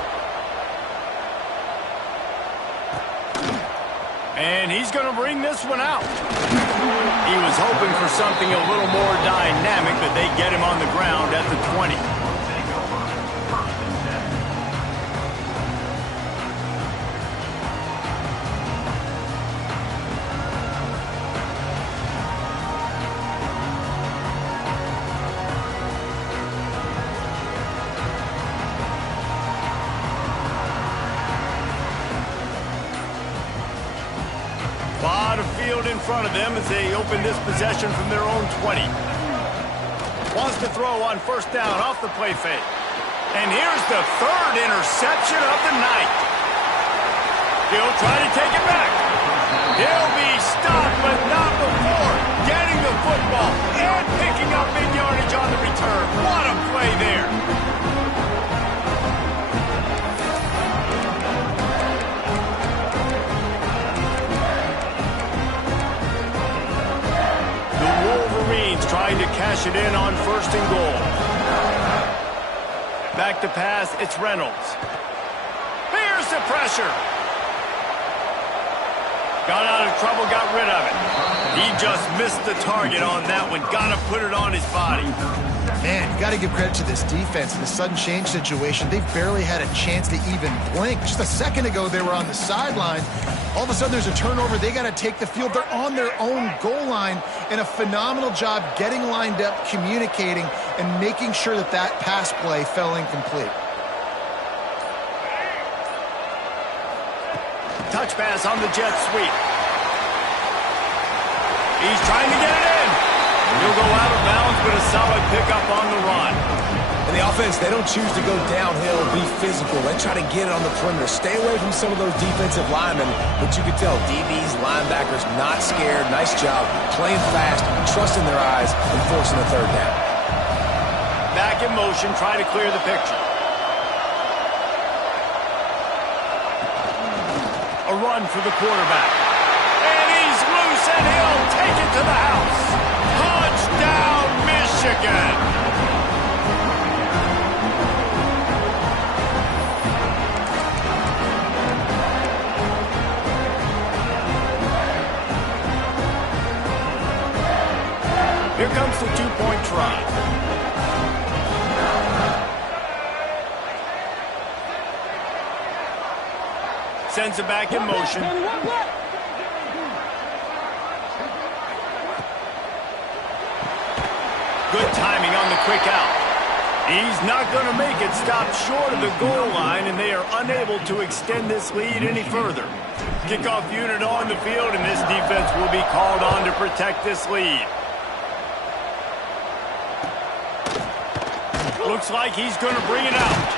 And he's going to bring this one out. He was hoping for something a little more dynamic, but they get him on the ground at the 20. Lot of field in front of them as they open this possession from their own 20. Wants to throw on first down off the play fake. And here's the third interception of the night. He'll try to take it back. He'll be stopped, but not before getting the football and picking up big yardage on the return. What a play there. The Wolverines trying to cash it in on first and goal. Back to pass, it's Reynolds. Here's the pressure. Got out of trouble, got rid of it. He just missed the target on that one. Got to put it on his body. Man, you got to give credit to this defense in the sudden change situation. They've barely had a chance to even blink. Just a second ago, they were on the sideline. All of a sudden, there's a turnover. They got to take the field. They're on their own goal line, and a phenomenal job getting lined up, communicating, and making sure that that pass play fell incomplete. Touch pass on the jet sweep. He's trying to get it in. He'll go out of bounds, but a solid pickup on the run. And the offense, they don't choose to go downhill, be physical. They try to get it on the perimeter. Stay away from some of those defensive linemen. But you can tell DBs, linebackers, not scared. Nice job playing fast, trusting their eyes, and forcing a third down. Back in motion, try to clear the picture. A run for the quarterback. And he's loose, and he'll take it to the house. Touchdown, Michigan! Here comes the two-point try. Sends it back in motion. Good timing on the quick out. He's not going to make it. Stop short of the goal line, and they are unable to extend this lead any further. Kickoff unit on the field, and this defense will be called on to protect this lead. Looks like he's going to bring it out.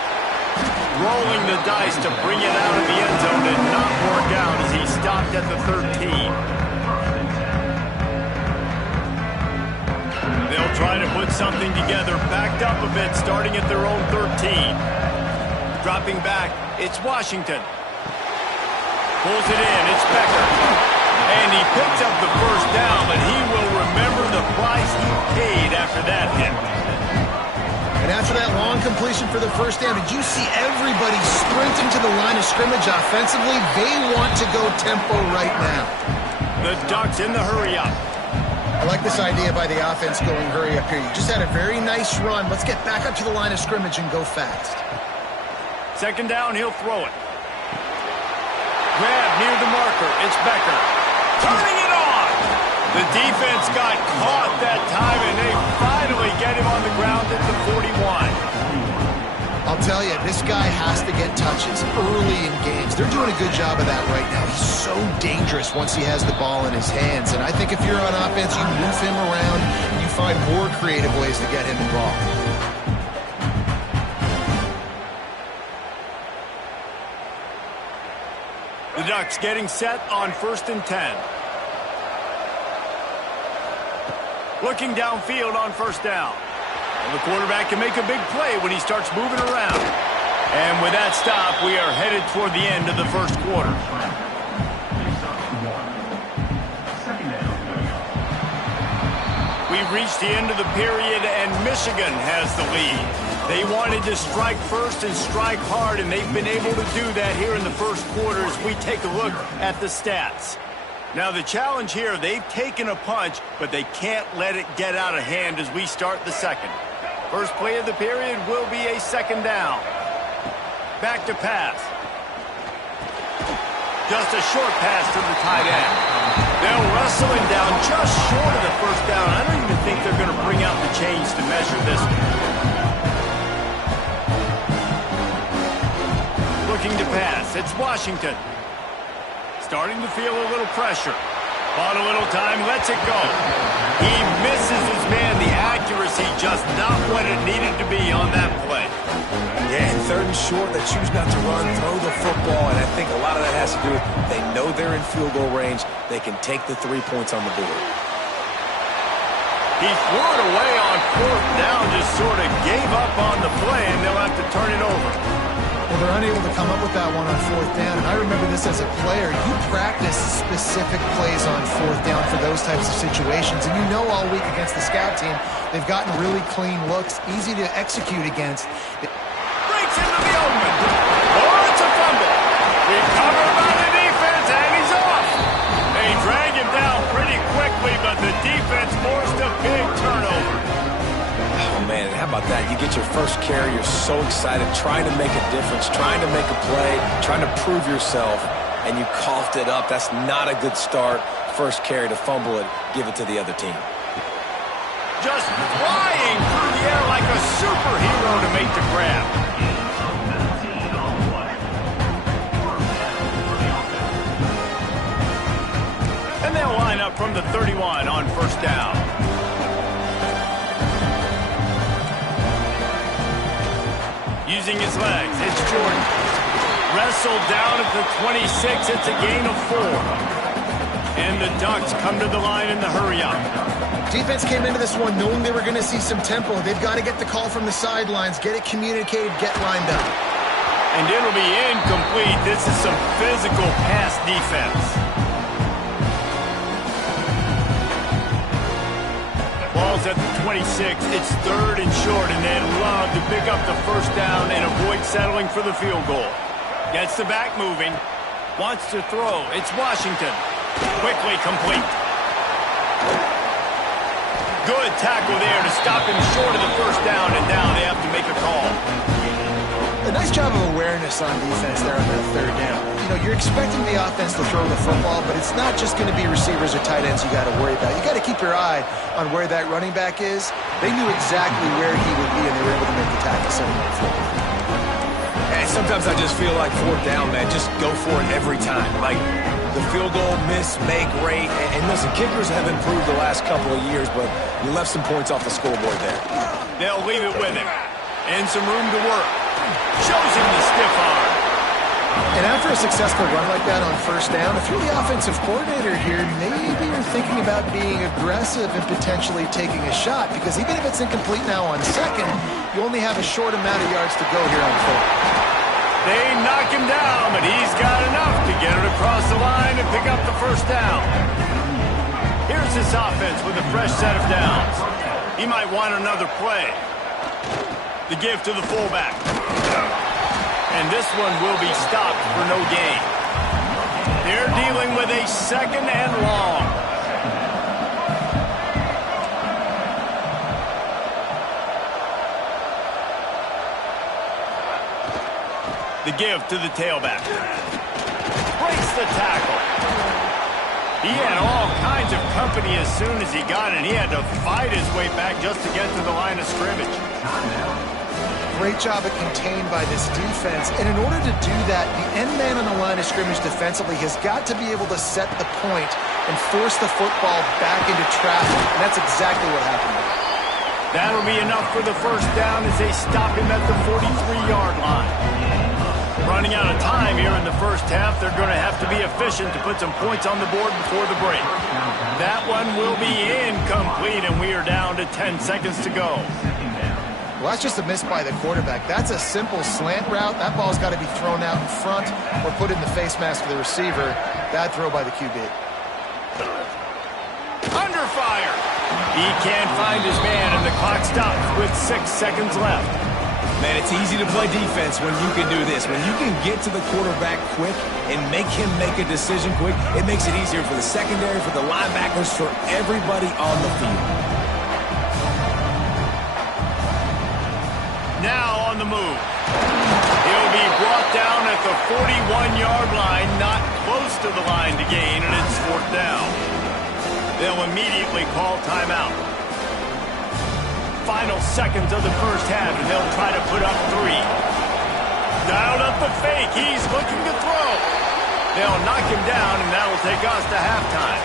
Rolling the dice to bring it out of the end zone did not work out as he stopped at the 13. They'll try to put something together, backed up a bit, starting at their own 13. Dropping back, it's Washington. Pulls it in, it's Becker. And he picks up the first down, but he will remember the price he paid after that hit. And after that long completion for the first down, did you see everybody sprinting to the line of scrimmage offensively? They want to go tempo right now. The Ducks in the hurry-up. I like this idea by the offense going hurry-up here. You just had a very nice run. Let's get back up to the line of scrimmage and go fast. Second down, he'll throw it. Grab near the marker. It's Becker. Turning it on. The defense got caught that time, and they finally get him on the ground at the 41. I'll tell you, this guy has to get touches early in games. They're doing a good job of that right now. He's so dangerous once he has the ball in his hands. And I think if you're on offense, you move him around and you find more creative ways to get him involved. The Ducks getting set on 1st and 10. Looking downfield on first down. And the quarterback can make a big play when he starts moving around. And with that stop, we are headed toward the end of the first quarter. We've reached the end of the period, and Michigan has the lead. They wanted to strike first and strike hard, and they've been able to do that here in the first quarter as we take a look at the stats. Now, the challenge here, they've taken a punch, but they can't let it get out of hand as we start the second. First play of the period will be a second down. Back to pass. Just a short pass to the tight end. They'll wrestle him down just short of the first down. I don't even think they're going to bring out the chains to measure this one. Looking to pass. It's Washington. starting to feel a little pressure. Bought a little time, lets it go. He misses his man. The accuracy just not what it needed to be on that play. Yeah, and 3rd and short, they choose not to run, throw the football, and I think a lot of that has to do with they know they're in field goal range. They can take the 3 points on the board. He threw it away on 4th down, just sort of gave up on the play, and they'll have to turn it over. Well, they're unable to come up with that one on 4th down, and I remember this as a player. You practice specific plays on 4th down for those types of situations, and you know all week against the scout team, they've gotten really clean looks, easy to execute against. Breaks into the open. Oh, it's a fumble. Recovered by the defense, and he's off. They drag him down pretty quickly, but the defense forced a big turnover. Oh, man, how about that? You get your first carry, you're so excited, trying to make a difference, trying to make a play, trying to prove yourself, and you coughed it up. That's not a good start. First carry to fumble it, give it to the other team. Just flying through the air like a superhero to make the grab. And they'll line up from the 31 on 1st down. Using his legs, it's Jordan. Wrestled down at the 26, it's a gain of 4. And the Ducks come to the line in the hurry-up. Defense came into this one knowing they were going to see some tempo. They've got to get the call from the sidelines, get it communicated, get lined up. And it'll be incomplete. This is some physical pass defense. Ball's at the 26. It's 3rd and short, and they'd love to pick up the 1st down and avoid settling for the field goal. Gets the back moving. Wants to throw. It's Washington. Quickly complete. Good tackle there to stop him short of the 1st down, and now they have to make a call. A nice job of awareness on defense there on that 3rd down. You know, you're expecting the offense to throw the football, but it's not just going to be receivers or tight ends you got to worry about. You got to keep your eye on where that running back is. They knew exactly where he would be, and they were able to make the tackle, sending him forward. And sometimes I just feel like 4th down, man, just go for it every time. Like, the field goal, miss, make, rate. And listen, kickers have improved the last couple of years, but you left some points off the scoreboard there. They'll leave it with him. And some room to work. Shows him the stiff arm. And after a successful run like that on 1st down, if you're the offensive coordinator here, maybe you're thinking about being aggressive and potentially taking a shot, because even if it's incomplete now on 2nd, you only have a short amount of yards to go here on 3rd. They knock him down, but he's got enough to get it across the line and pick up the 1st down. Here's this offense with a fresh set of downs. He might want another play. The give to the fullback. And this one will be stopped for no gain. They're dealing with a 2nd and long. The give to the tailback. Breaks the tackle. He had all kinds of company as soon as he got it. He had to fight his way back just to get to the line of scrimmage. Great job of contained by this defense. And in order to do that, the end man on the line of scrimmage defensively has got to be able to set the point and force the football back into traffic. And that's exactly what happened there. That'll be enough for the 1st down as they stop him at the 43-yard line. Running out of time here in the 1st half, they're going to have to be efficient to put some points on the board before the break. That one will be incomplete, and we are down to 10 seconds to go. Well, that's just a miss by the quarterback. That's a simple slant route. That ball's got to be thrown out in front or put in the face mask of the receiver. Bad throw by the QB. Under fire. He can't find his man, and the clock stops with 6 seconds left. Man, it's easy to play defense when you can do this. When you can get to the quarterback quick and make him make a decision quick, it makes it easier for the secondary, for the linebackers, for everybody on the field. Now on the move. He'll be brought down at the 41-yard line, not close to the line to gain, and it's 4th down. They'll immediately call timeout. Final seconds of the 1st half, and they'll try to put up 3. Dialed up the fake. He's looking to throw. They'll knock him down, and that'll take us to halftime.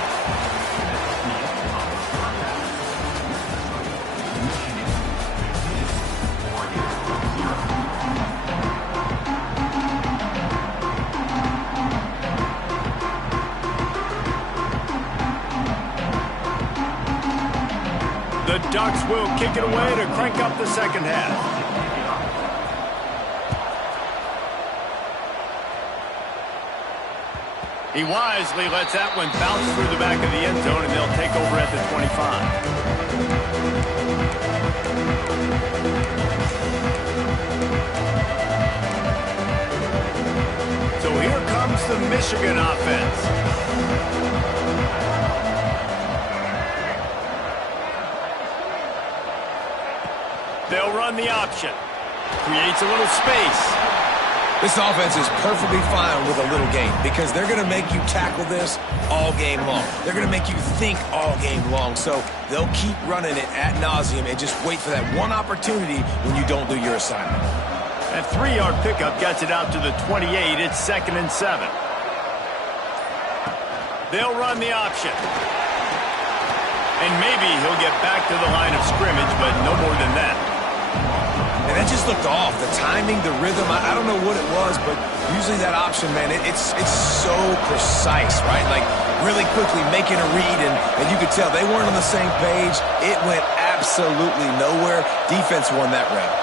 The Ducks will kick it away to crank up the second half. He wisely lets that one bounce through the back of the end zone, and they'll take over at the 25. So here comes the Michigan offense. They'll run the option. Creates a little space. This offense is perfectly fine with a little game because they're going to make you tackle this all game long. They're going to make you think all game long. So they'll keep running it ad nauseum and just wait for that one opportunity when you don't do your assignment. That 3-yard pickup gets it out to the 28. It's 2nd and 7. They'll run the option. And maybe he'll get back to the line of scrimmage, but no more than that. And that just looked off. The timing, the rhythm, I don't know what it was, but usually that option, man, it's so precise, right? Like really quickly making a read, and you could tell they weren't on the same page. It went absolutely nowhere. Defense won that round.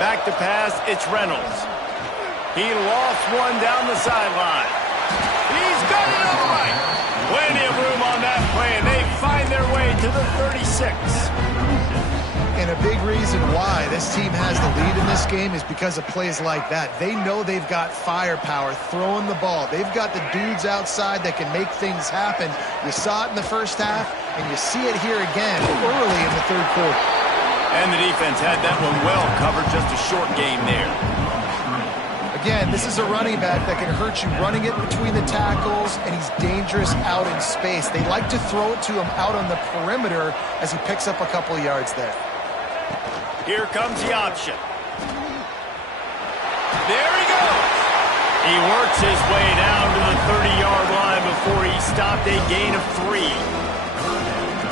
Back to pass, it's Reynolds. He lost one down the sideline. He's got it all right. Plenty of room on that play, and they find their way to the 36. And a big reason why this team has the lead in this game is because of plays like that. They know they've got firepower throwing the ball. They've got the dudes outside that can make things happen. You saw it in the first half, and you see it here again early in the third quarter. And the defense had that one well covered, just a short game there. Again, this is a running back that can hurt you running it between the tackles, and he's dangerous out in space. They like to throw it to him out on the perimeter as he picks up a couple of yards there. Here comes the option. There he goes. He works his way down to the 30-yard line before he stopped a gain of 3.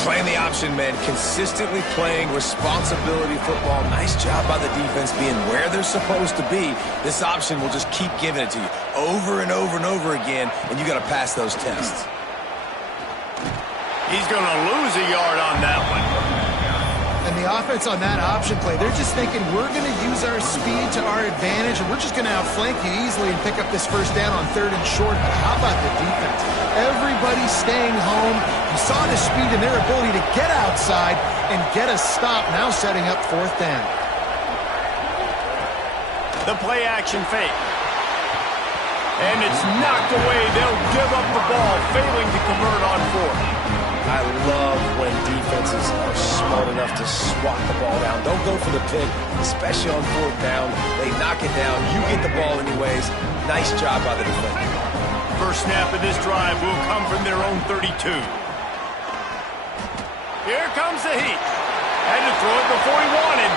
Playing the option, man, consistently playing responsibility football. Nice job by the defense being where they're supposed to be. This option will just keep giving it to you over and over and over again, and you got to pass those tests. He's going to lose a yard on that one. And the offense on that option play, they're just thinking we're going to use our speed to our advantage, and we're just going to outflank you easily and pick up this first down on 3rd and short. But how about the defense? Everybody's staying home. You saw the speed and their ability to get outside and get a stop, now setting up 4th down. The play action fake. And it's knocked away. They'll give up the ball, failing to convert on 4th. I love when defenses are smart enough to swat the ball down. Don't go for the pick, especially on 4th down. They knock it down. You get the ball anyways. Nice job by the defender. First snap of this drive will come from their own 32. Here comes the heat. Had to throw it before he wanted.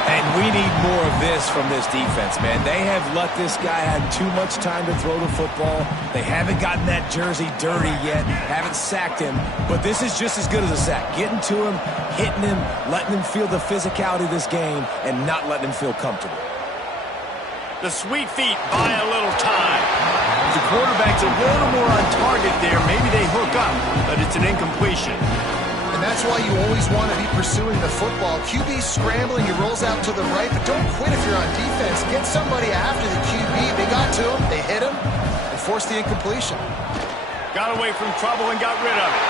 And we need more of this from this defense, man. They have let this guy have too much time to throw the football. They haven't gotten that jersey dirty yet, haven't sacked him. But this is just as good as a sack. Getting to him, hitting him, letting him feel the physicality of this game, and not letting him feel comfortable. The sweet feet buy a little time. The quarterback's a little more on target there. Maybe they hook up, but it's an incompletion. And that's why you always want to be pursuing the football. QB scrambling, he rolls out to the right, but don't quit if you're on defense. Get somebody after the QB. They got to him, they hit him, and forced the incompletion. Got away from trouble and got rid of it.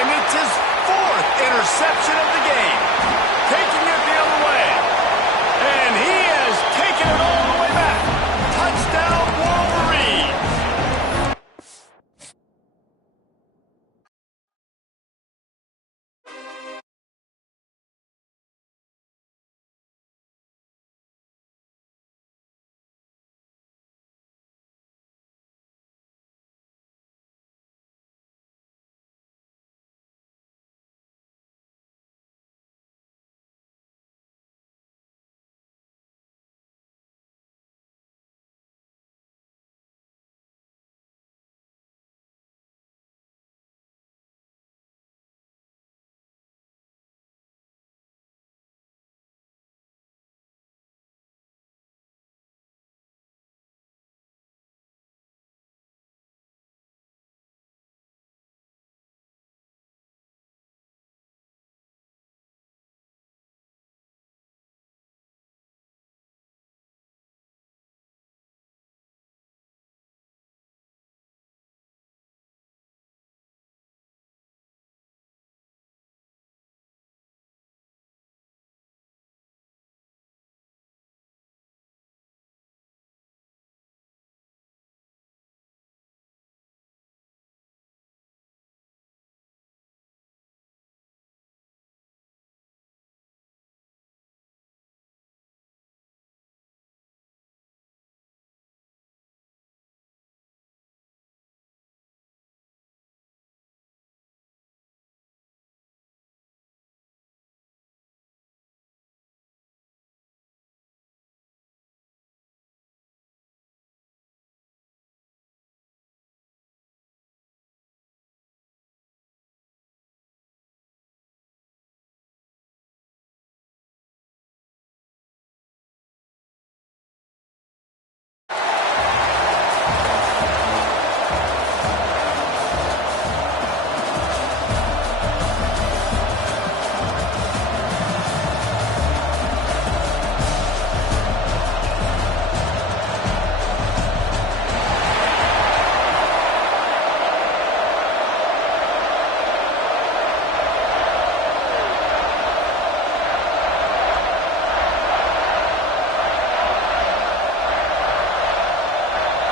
And it's his 4th interception of the game. Taking it the other way. And he has taken it all the way back. Touchdown, Wolverine.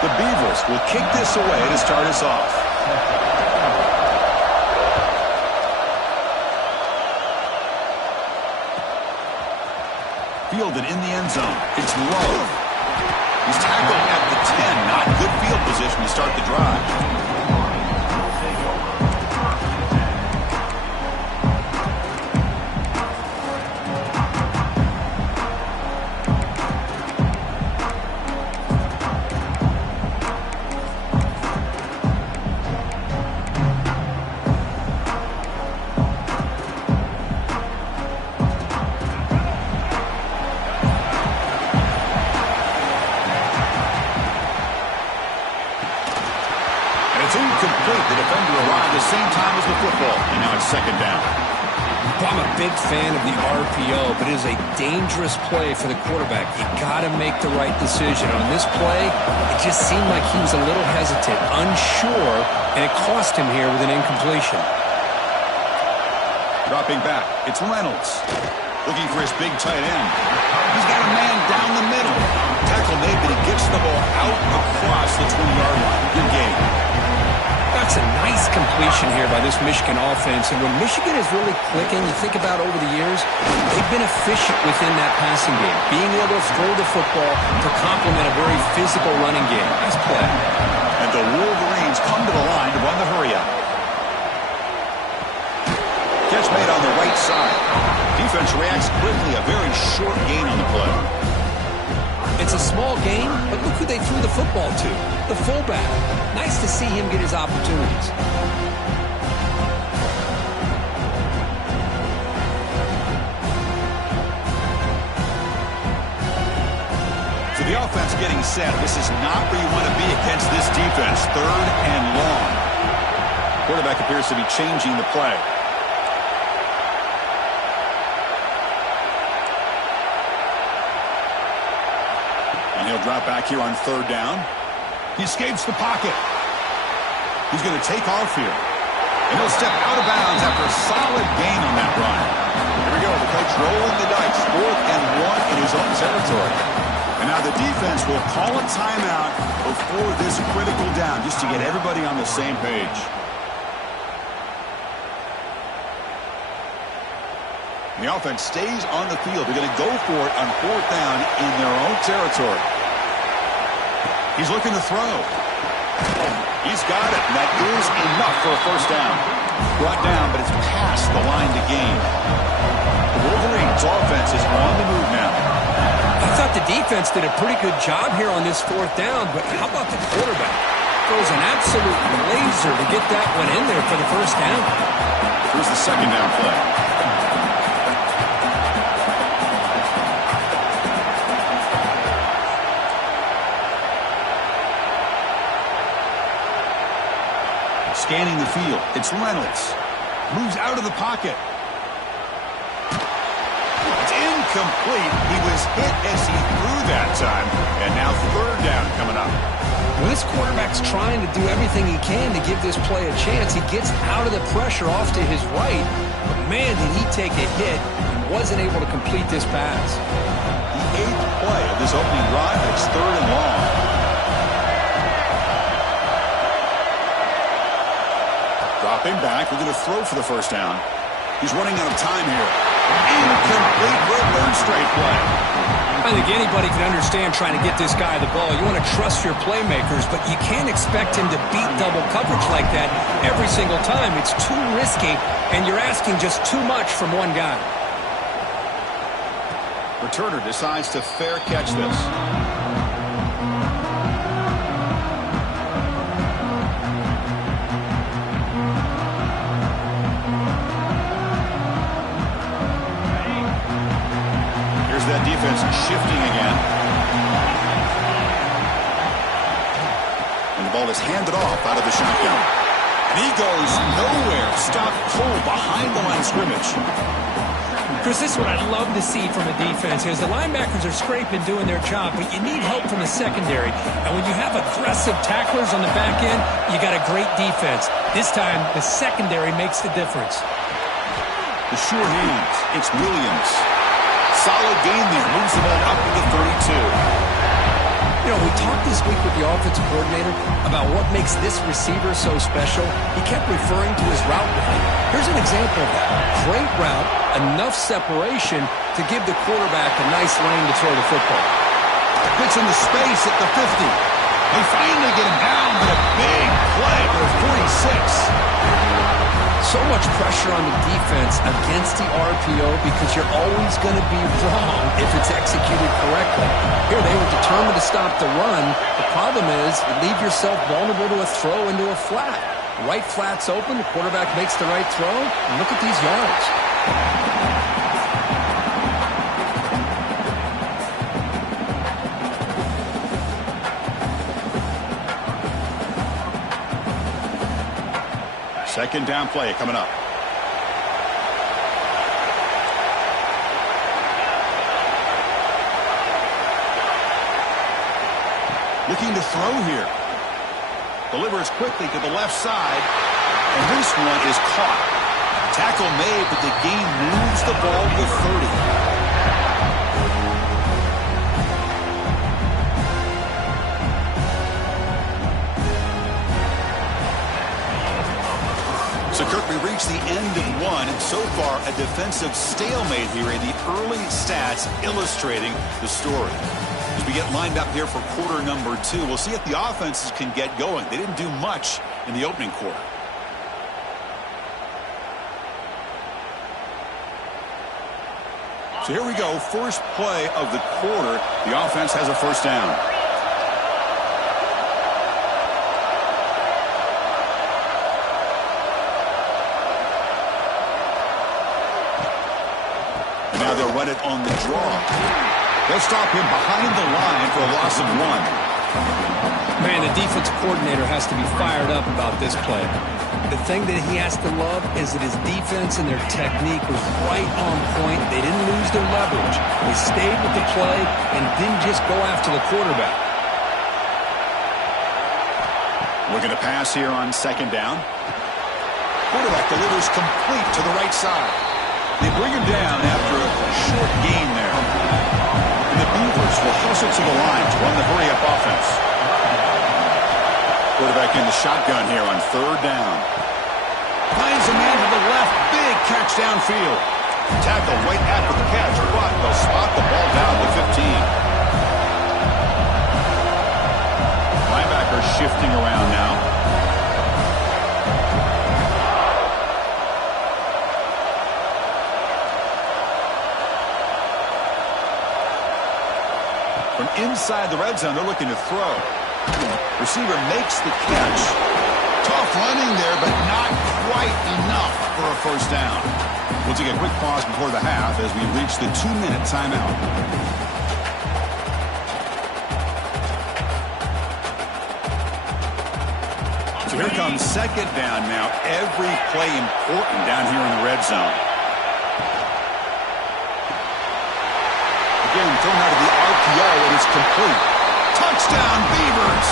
The Beavers will kick this away to start us off. Fielded in the end zone. It's low. He's tackled at the 10. Not good field position to start the drive. The defender arrived at the same time as the football, and now it's second down. I'm a big fan of the RPO, but it is a dangerous play for the quarterback. You got to make the right decision. On this play, it just seemed like he was a little hesitant, unsure, and it cost him here with an incompletion. Dropping back, it's Reynolds. Looking for his big tight end. He's got a man down the middle. Tackle made, but he gets the ball out across the 20-yard line. Good game. That's a nice completion here by this Michigan offense. And when Michigan is really clicking, you think about over the years, they've been efficient within that passing game, being able to throw the football to complement a very physical running game. Nice play. And the Wolverines come to the line to run the hurry-up. Catch made on the right side. Defense reacts quickly. A very short gain on the play. It's a small game, but look who they threw the football to. The fullback. Nice to see him get his opportunities. So the offense getting set. This is not where you want to be against this defense. Third and long. Quarterback appears to be changing the play. And he'll drop back here on third down. He escapes the pocket. He's going to take off here. And he'll step out of bounds after a solid gain on that run. Here we go. The coach rolling the dice. 4th and 1 in his own territory. And now the defense will call a timeout before this critical down, just to get everybody on the same page. The offense stays on the field. They're going to go for it on 4th down in their own territory. He's looking to throw. He's got it. And that is enough for a first down. Brought down, but it's past the line to gain. The Wolverines' offense is on the move now. I thought the defense did a pretty good job here on this 4th down, but how about the quarterback? Throws an absolute laser to get that one in there for the first down. Here's the second down play. Scanning the field. It's Reynolds. Moves out of the pocket. It's incomplete. He was hit as he threw that time. And now third down coming up. Well, this quarterback's trying to do everything he can to give this play a chance. He gets out of the pressure off to his right. But man, did he take a hit and wasn't able to complete this pass. The 8th play of this opening drive. It's third and long. Dropping back, we're going to throw for the first down. He's running out of time here. Incomplete for a third straight play. I think anybody can understand trying to get this guy the ball. You want to trust your playmakers, but you can't expect him to beat double coverage like that every single time. It's too risky, and you're asking just too much from one guy. Returner decides to fair catch this. That defense shifting again. And the ball is handed off out of the shotgun. And he goes nowhere. Stopped cold behind the line of scrimmage. Chris, this is what I love to see from a defense is the linebackers are scraping, doing their job, but you need help from the secondary. And when you have aggressive tacklers on the back end, you got a great defense. This time, the secondary makes the difference. The sure hands. It's Williams. Solid gain there. Moves the ball up to the 32. You know, we talked this week with the offensive coordinator about what makes this receiver so special. He kept referring to his route running. Here's an example of that. Great route, enough separation to give the quarterback a nice lane to throw the football. Gets into space at the 50. They finally get him down, but a big play for 46. So much pressure on the defense against the RPO because you're always going to be wrong if it's executed correctly. Here they were determined to stop the run. The problem is you leave yourself vulnerable to a throw into a flat. Right flat's open, the quarterback makes the right throw, and look at these yards. Second down play coming up. Looking to throw here. Delivers quickly to the left side. And this one is caught. Tackle made, but the gain moves the ball to 30. So, Kirk, we reached the end of one, and so far a defensive stalemate here in the early stats illustrating the story. As we get lined up here for quarter number 2, we'll see if the offenses can get going. They didn't do much in the opening quarter. So here we go, first play of the quarter. The offense has a first down. Now they'll run it on the draw. They'll stop him behind the line for a loss of 1. Man, the defensive coordinator has to be fired up about this play. The thing that he has to love is that his defense and their technique was right on point. They didn't lose their leverage. They stayed with the play and didn't just go after the quarterback. Looking to pass here on second down. Quarterback delivers complete to the right side. They bring him down after a short gain there. And the Beavers will hustle to the line to run the hurry-up offense. Quarterback in the shotgun here on third down. Finds a man to the left. Big catch downfield. Tackle right after the catch, but they'll spot the ball down to 15. Linebacker shifting around now. From inside the red zone, they're looking to throw. Receiver makes the catch. Tough running there, but not quite enough for a first down. We'll take a quick pause before the half as we reach the 2-minute timeout. So here comes second down now. Every play important down here in the red zone. Again, thrown out of the RPO, and it's complete. Touchdown, Beavers!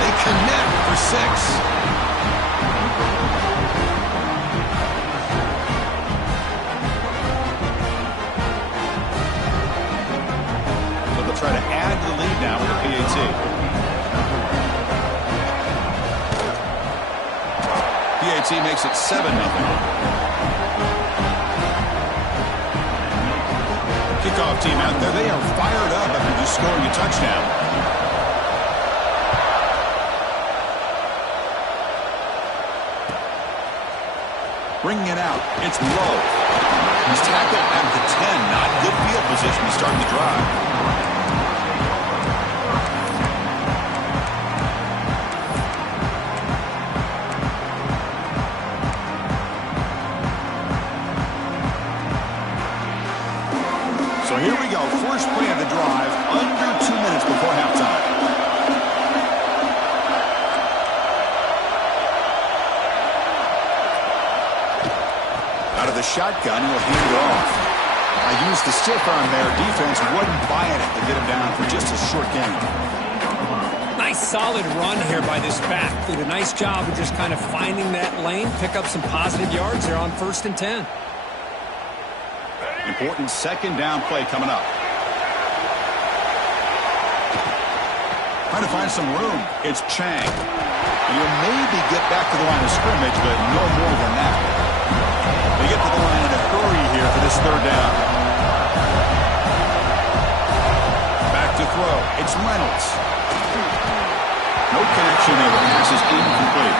They connect for 6. So they'll try to add to the lead now with a PAT. PAT makes it 7-0. Kickoff team out there. They are fired up after just scoring a touchdown. Bringing it out. It's low. He's tackled at the 10. Not good field position to start the drive. So here we go, first play of the drive, under 2 minutes before halftime. Out of the shotgun, he'll hand it off. I used the stiff arm there. Defense wasn't buying it to get him down for just a short gain. Nice solid run here by this back. Did a nice job of just kind of finding that lane, pick up some positive yards there on 1st and 10. Important second down play coming up. Trying to find some room. It's Ncaa. And he'll maybe get back to the line of scrimmage, but no more than that. They get to the line in a hurry here for this third down. Back to throw. It's Reynolds. No connection there. The pass is incomplete.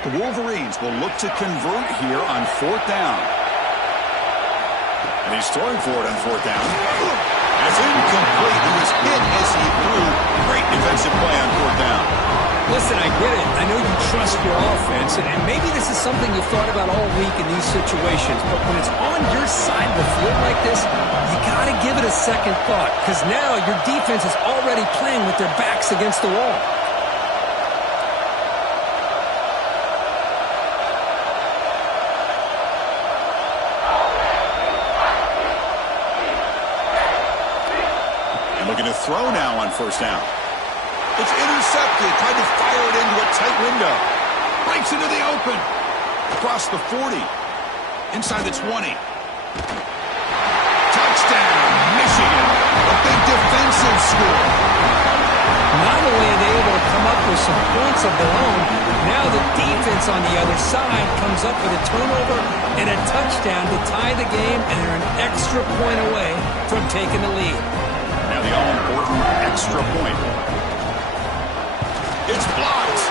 The Wolverines will look to convert here on fourth down. And he's throwing for it on fourth down. That's incomplete. He was hit as he threw. Great defensive play on fourth down. Listen, I get it. I know you trust your offense, and maybe this is something you've thought about all week in these situations, but when it's on your side of the field like this, you got to give it a second thought, because now your defense is already playing with their backs against the wall. Looking to throw now on first down. It's intercepted. Tried to fire it into a tight window. Breaks into the open. Across the 40. Inside the 20. Touchdown, Michigan. A big defensive score. Not only are they able to come up with some points of their own, now the defense on the other side comes up with a turnover and a touchdown to tie the game, and they're an extra point away from taking the lead. Now the all-important extra point. It's blocked.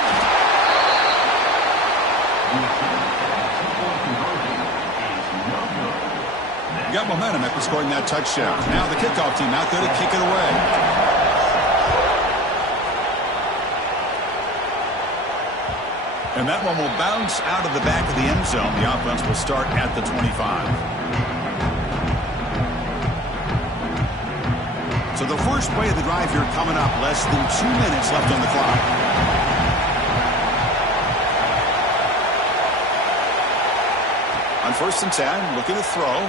You got momentum after scoring that touchdown. Now the kickoff team out there to kick it away. And that one will bounce out of the back of the end zone. The offense will start at the 25. So the first play of the drive here coming up. Less than 2 minutes left on the clock. On first and 10, looking to throw.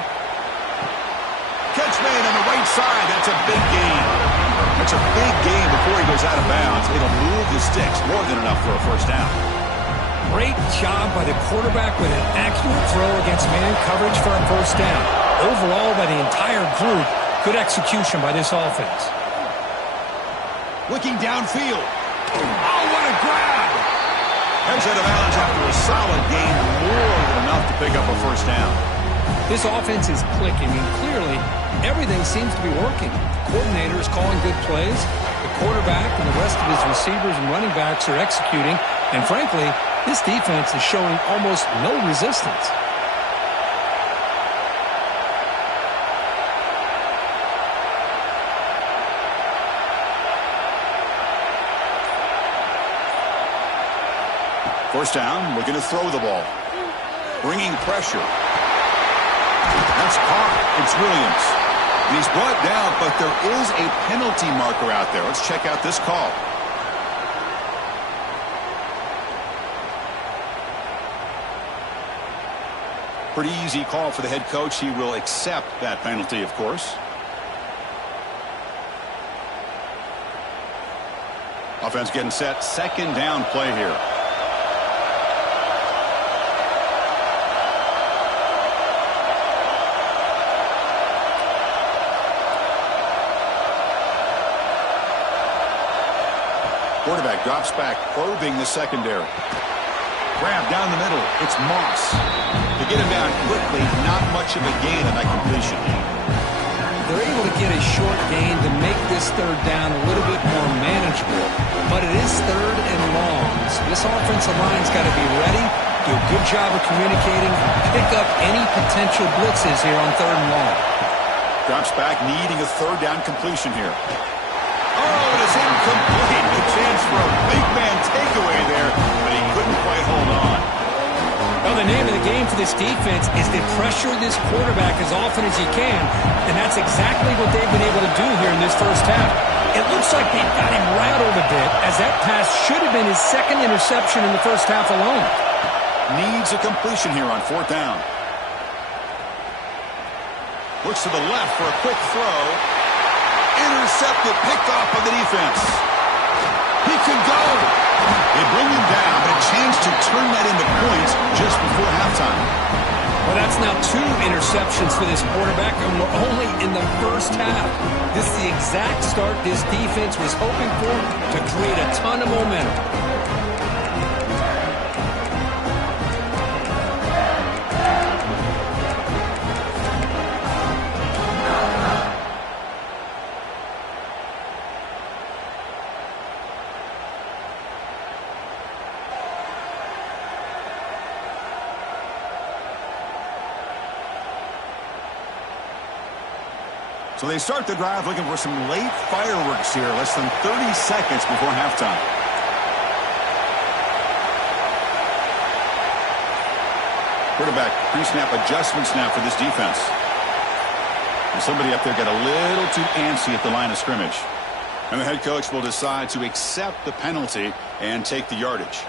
Catch made on the right side. That's a big gain. That's a big gain before he goes out of bounds. It'll move the sticks more than enough for a first down. Great job by the quarterback with an accurate throw against man coverage for a first down. Overall, by the entire group, good execution by this offense. Looking downfield. Oh, what a grab! Heads out of bounds after a solid gain, more than enough to pick up a first down. This offense is clicking, and clearly, everything seems to be working. The coordinator is calling good plays. The quarterback and the rest of his receivers and running backs are executing. And frankly, this defense is showing almost no resistance. First down, looking to throw the ball. Bringing pressure. That's caught. It's Williams. And he's brought down, but there is a penalty marker out there. Let's check out this call. Pretty easy call for the head coach. He will accept that penalty, of course. Offense getting set. Second down play here. Quarterback drops back, probing the secondary. Grab down the middle. It's Moss. To get him down quickly, not much of a gain on that completion. They're able to get a short gain to make this third down a little bit more manageable, but it is third and long. So this offensive line's got to be ready, do a good job of communicating, pick up any potential blitzes here on third and long. Drops back, needing a third down completion here. Oh, it is incomplete. A chance for a big man takeaway there, but he couldn't quite hold on. Well, the name of the game for this defense is to pressure this quarterback as often as you can, and that's exactly what they've been able to do here in this first half. It looks like they've got him rattled a bit, as that pass should have been his second interception in the first half alone. Needs a completion here on fourth down. Looks to the left for a quick throw. intercepted, picked off by the defense. He could go. They bring him down, but a chance to turn that into points just before halftime. Well, that's now 2 interceptions for this quarterback, and we're only in the first half. This is the exact start this defense was hoping for to create a ton of momentum. So they start the drive looking for some late fireworks here, less than 30 seconds before halftime. Quarterback pre-snap adjustments now for this defense. And somebody up there got a little too antsy at the line of scrimmage. And the head coach will decide to accept the penalty and take the yardage.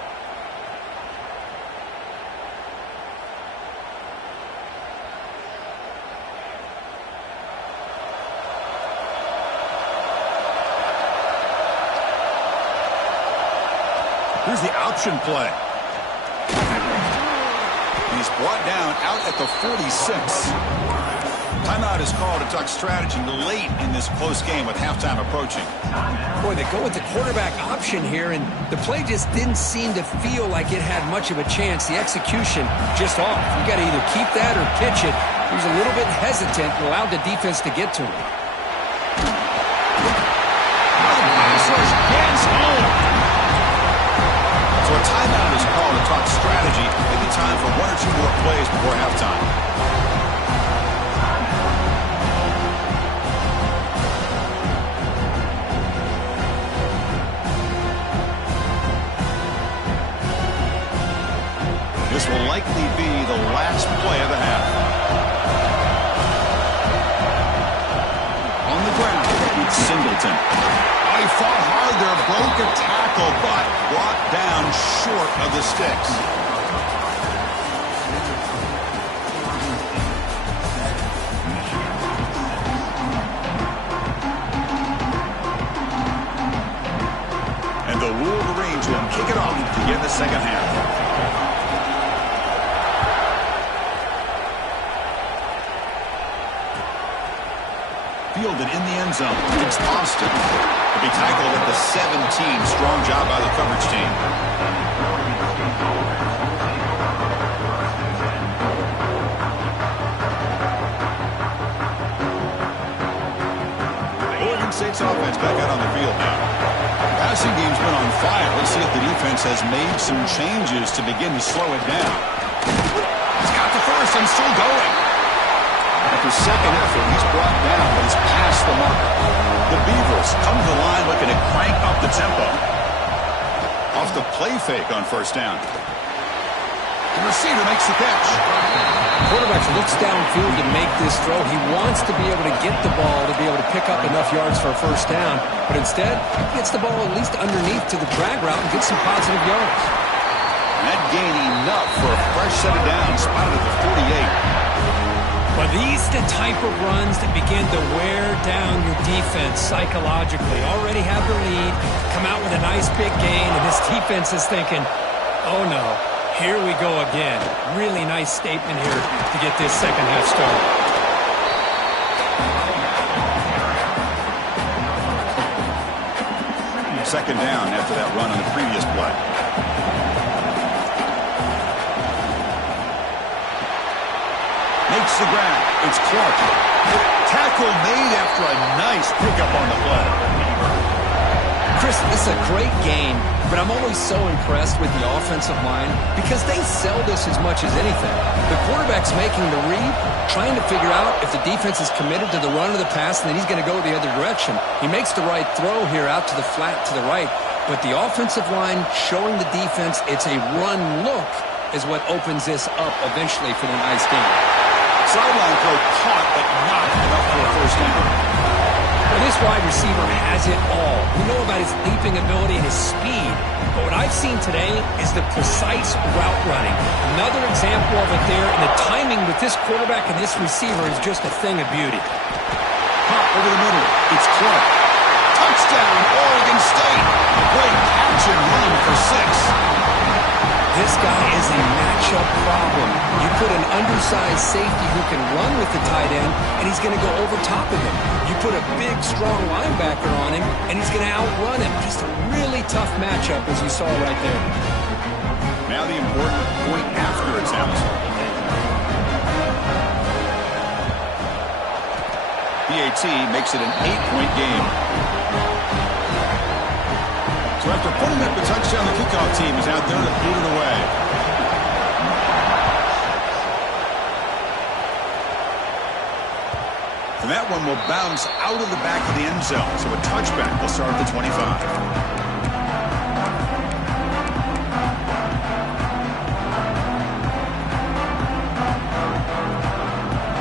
Here's the option play. He's brought down out at the 46. Timeout is called to talk strategy late in this close game with halftime approaching. Boy, they go with the quarterback option here, and the play just didn't seem to feel like it had much of a chance. The execution just off. You got to either keep that or pitch it. He was a little bit hesitant and allowed the defense to get to him. So a timeout is called to talk strategy. Maybe time for 1 or 2 more plays before halftime. This will likely be the last play of the half. On the ground, it's Singleton. He fought hard there, broke a tackle, but brought down short of the sticks. And the Wolverines will kick it off to begin the second half. Fielded in the end zone. It's Austin. To be tackled at the 17. Strong job by the coverage team. Oregon State's offense back out on the field now. Passing game's been on fire. Let's see if the defense has made some changes to begin to slow it down. He's got the first and still going. After second effort, he's brought down, but he's past the marker. The Beavers come to the line looking to crank up the tempo. Off the play fake on first down. The receiver makes the catch. Quarterback looks downfield to make this throw. He wants to be able to get the ball to be able to pick up enough yards for a first down, but instead, he gets the ball at least underneath to the drag route and gets some positive yards. That gain enough for a fresh set of downs, spotted at the 48. But these the type of runs that begin to wear down your defense psychologically. Already have the lead, come out with a nice big gain, and this defense is thinking, oh no, here we go again. Really nice statement here to get this second half started. Second down after that run on the previous play. Makes the grab. It's Clark. Tackle made after a nice pickup on the play. Chris, this is a great game, but I'm always so impressed with the offensive line because they sell this as much as anything. The quarterback's making the read, trying to figure out if the defense is committed to the run or the pass, and then he's going to go the other direction. He makes the right throw here out to the flat to the right, but the offensive line showing the defense it's a run look is what opens this up eventually for the nice game. Sideline throw caught, but not enough for a first down. Well, this wide receiver has it all. We know about his leaping ability and his speed, but what I've seen today is the precise route running. Another example of it there, and the timing with this quarterback and this receiver is just a thing of beauty. Pop over the middle. It's Clark. This guy is a matchup problem. You put an undersized safety who can run with the tight end, and he's going to go over top of him. You put a big, strong linebacker on him, and he's going to outrun him. Just a really tough matchup, as you saw right there. Now the important point after attempt. PAT makes it an 8-point game. So after putting up a touchdown, the kickoff team is out there to boot it away. And that one will bounce out of the back of the end zone. So a touchback will start at the 25.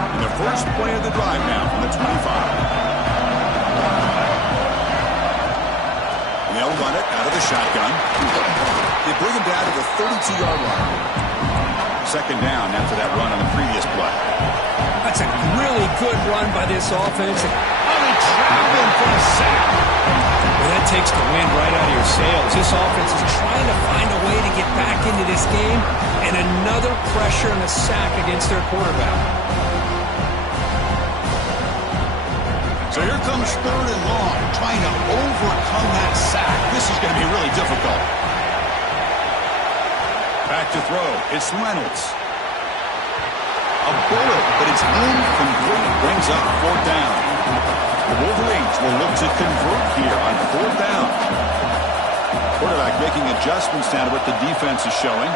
And the first play of the drive now from the 25. They'll run it out of the shotgun. They bring him down to the 32-yard line. Second down after that run on the previous play. That's a really good run by this offense. They trap him for a sack. Well, that takes the wind right out of your sails. This offense is trying to find a way to get back into this game, and another pressure and a sack against their quarterback. So here comes third and long, trying to overcome that sack. This is going to be really difficult. Back to throw. It's Reynolds. A bullet, but it's incomplete. Brings up fourth down. The Wolverines will look to convert here on fourth down. Quarterback making adjustments down to what the defense is showing.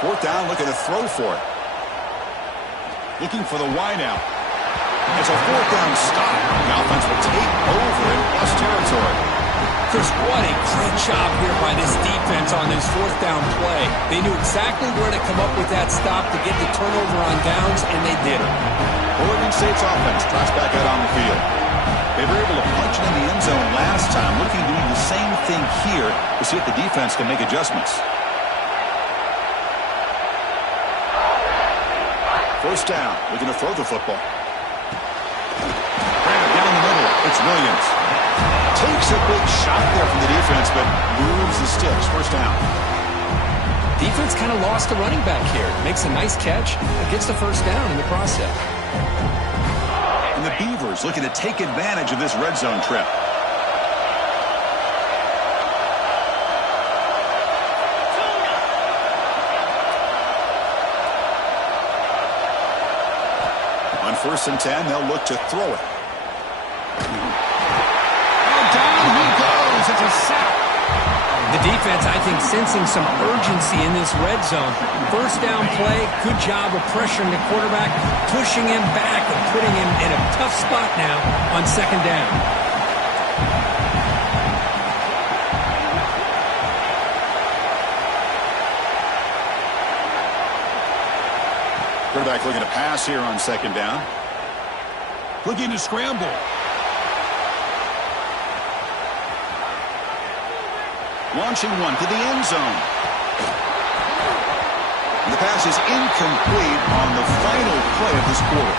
Fourth down, looking to throw for it. Looking for the wideout. It's a fourth down stop. The offense will take over in plus territory. Chris, what a great job here by this defense on this fourth down play. They knew exactly where to come up with that stop to get the turnover on downs, and they did it. Oregon State's offense tries back out on the field. They were able to punch it in the end zone last time, looking to do the same thing here to see if the defense can make adjustments. First down, looking to throw the football. Down the middle, it's Williams. Takes a big shot there from the defense, but moves the sticks. First down. Defense kind of lost the running back here. Makes a nice catch and gets the first down in the process. And the Beavers looking to take advantage of this red zone trip. On 1st and 10, they'll look to throw it. And down he goes. It's a sack. The defense, I think, sensing some urgency in this red zone. First down play, good job of pressuring the quarterback, pushing him back and putting him in a tough spot now on second down. Quarterback looking to pass here on second down. Looking to scramble. Launching one to the end zone. And the pass is incomplete on the final play of this quarter.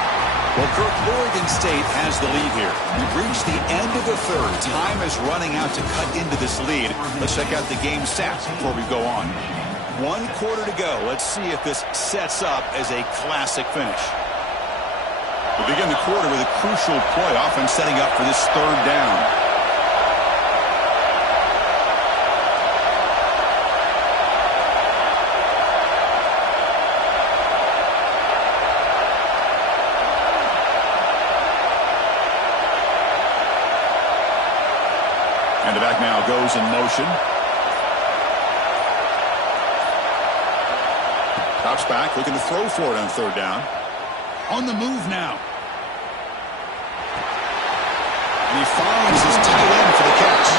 Well, Kirk, Oregon State has the lead here. We've reached the end of the third. Time is running out to cut into this lead. Let's check out the game stats before we go on. 1 quarter to go. Let's see if this sets up as a classic finish. We begin the quarter with a crucial play, often setting up for this third down. And the back now goes in motion. Drops back, looking to throw for it on third down. On the move now. And he finds his tight end for the catch.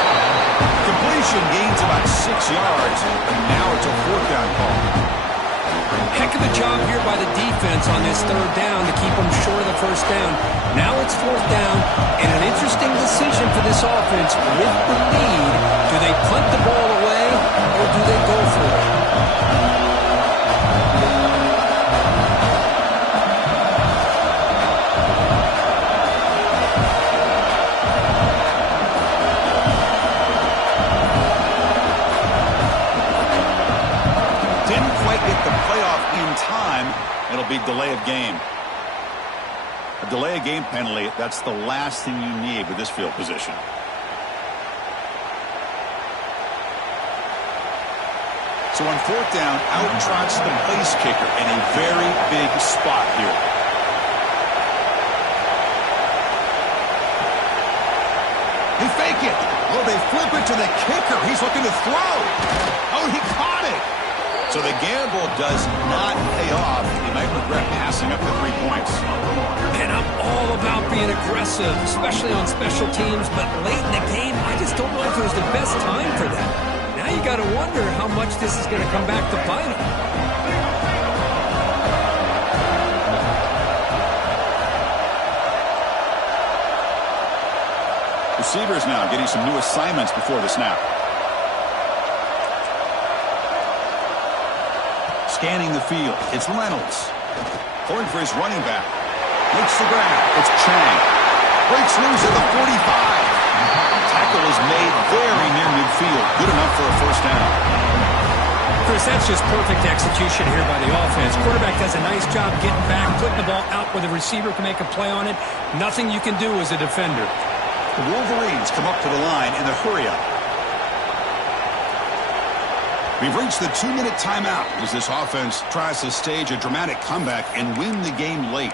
Completion gains about 6 yards, and now it's a fourth down call. Heck of a job here by the defense on this third down to keep them short of the first down. Now it's fourth down, and an interesting decision for this offense with the lead. Do they punt the ball away, or do they go for it? time, it'll be delay of game. A delay of game penalty, that's the last thing you need with this field position. So on fourth down, out trots the place kicker in a very big spot here. They fake it. Oh, they flip it to the kicker. He's looking to throw. Oh, he caught it. So the gamble does not pay off. He might regret passing up the 3 points. And I'm all about being aggressive, especially on special teams. But late in the game, I just don't know if it was the best time for that. Now you got to wonder how much this is going to come back to bite him. Receivers now getting some new assignments before the snap. Scanning the field. It's Reynolds. Pulling for his running back. Makes the grab. It's Ncaa. Breaks loose at the 45. Tackle is made very near midfield. Good enough for a first down. Chris, that's just perfect execution here by the offense. Quarterback does a nice job getting back, putting the ball out where the receiver can make a play on it. Nothing you can do as a defender. The Wolverines come up to the line in the hurry-up. We've reached the 2-minute timeout as this offense tries to stage a dramatic comeback and win the game late.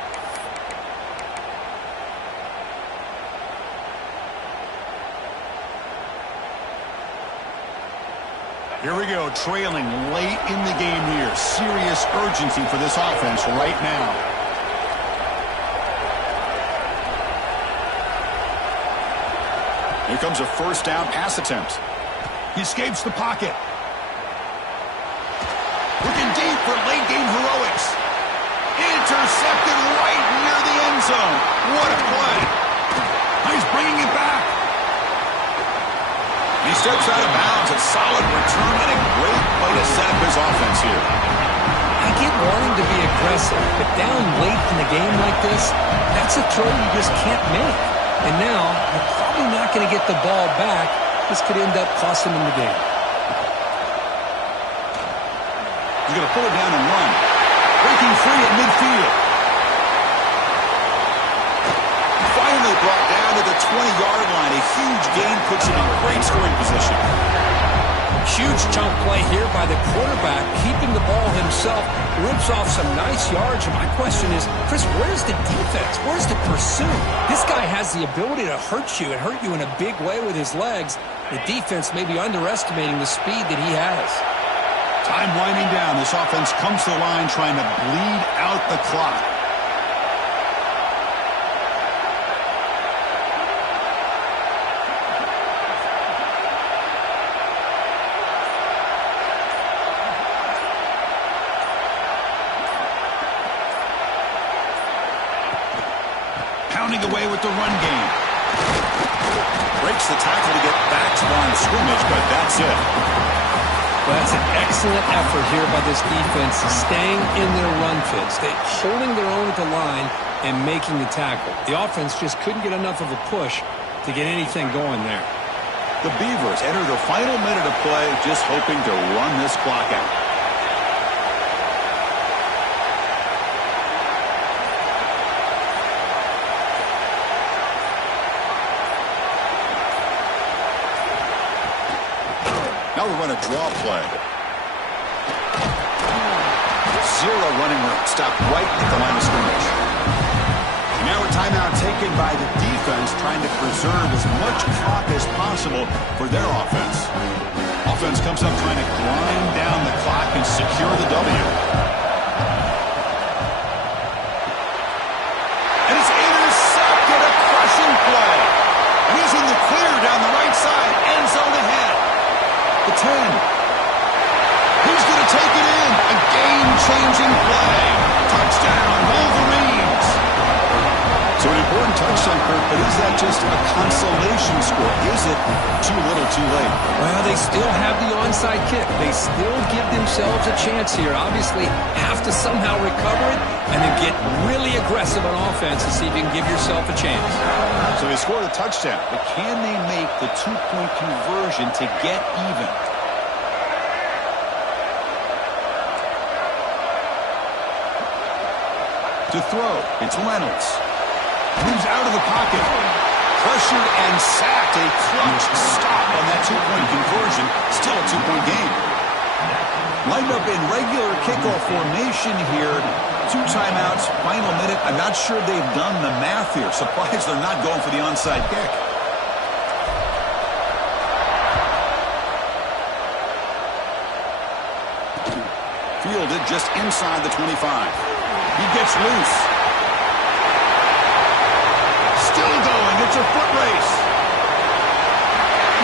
Here we go, trailing late in the game here. Serious urgency for this offense right now. Here comes a first down pass attempt. He escapes the pocket. Looking deep for late game heroics. Intercepted right near the end zone. What a play. He's bringing it back. He steps out of bounds. A solid return and a great way to set up his offense here. I get wanting to be aggressive, but down late in the game like this, that's a throw you just can't make. And now, you're probably not going to get the ball back. This could end up costing him the game. He's going to pull it down and run. Breaking free at midfield. Finally brought down to the 20-yard line. A huge gain puts him in great scoring position. Huge chunk play here by the quarterback, keeping the ball himself, rips off some nice yards. And my question is, Chris, where's the defense? Where's the pursuit? This guy has the ability to hurt you and hurt you in a big way with his legs. The defense may be underestimating the speed that he has. Time winding down. This offense comes to the line trying to bleed out the clock. Pounding away with the run game. Breaks the tackle to get back to the line of scrimmage, but that's it. Well, that's an excellent effort here by this defense, staying in their run fits. They're holding their own at the line and making the tackle. The offense just couldn't get enough of a push to get anything going there. The Beavers enter the final minute of play, just hoping to run this clock out. Now we run a draw play. Zero running room. Stop right at the line of scrimmage. Now a timeout taken by the defense, trying to preserve as much clock as possible for their offense. Offense comes up trying to grind down the clock and secure the W. And it's intercepted, a crushing play. And he's in the clear down the right side, end zone ahead. The 10. He's going to take it in. A game-changing play. Touchdown, Wolverines. So an important touchdown, Kurt, but is that just a consolation score? Is it too little too late? Well, they still have the onside kick. They still give themselves a chance here. Obviously, have to somehow recover it and then get really aggressive on offense to see if you can give yourself a chance. So they scored a touchdown, but can they make the two-point conversion to get even? To throw, it's Reynolds. Moves out of the pocket. Pressured and sacked. A clutch stop on that two-point conversion. Still a two-point game. Lined up in regular kickoff formation here. 2 timeouts, final minute. I'm not sure they've done the math here. Surprised they're not going for the onside kick. Fielded just inside the 25. He gets loose. Still going. It's a foot race.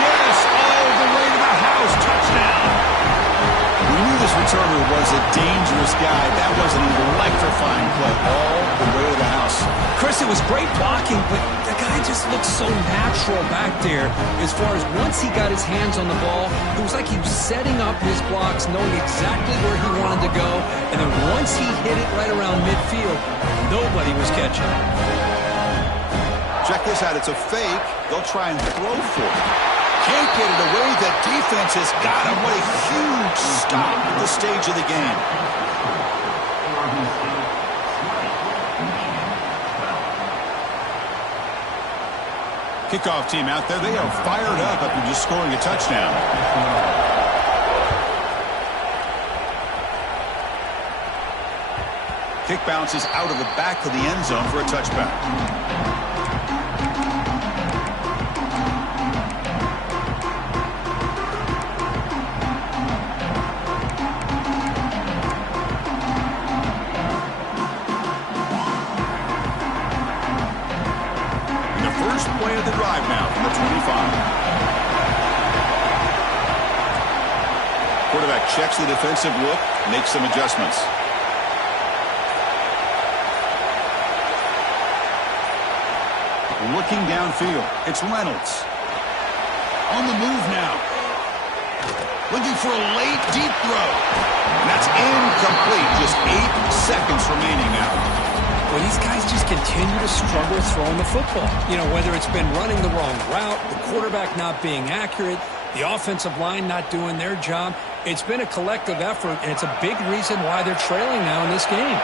Yes, all the way to the house. Touchdown. We knew this returner was a dangerous guy. That was an electrifying play all the way to the house. Chris, it was great blocking, but the guy just looked so natural back there. As far as once he got his hands on the ball, it was like he was setting up his blocks, knowing exactly where he wanted to go. And then once he hit it right around midfield, nobody was catching it. Check this out. It's a fake. They'll try and throw for it. Can't get it away. The defense has got him. What a huge stop at this stage of the game. Kickoff team out there. They are fired up after just scoring a touchdown. Kick bounces out of the back of the end zone for a touchback. Play of the drive now from the 25. Quarterback checks the defensive look, makes some adjustments. Looking downfield, it's Reynolds. On the move now. Looking for a late deep throw. And that's incomplete. Just 8 seconds remaining now. Well, these guys just continue to struggle throwing the football. You know, whether it's been running the wrong route, the quarterback not being accurate, the offensive line not doing their job. It's been a collective effort, and it's a big reason why they're trailing now in this game.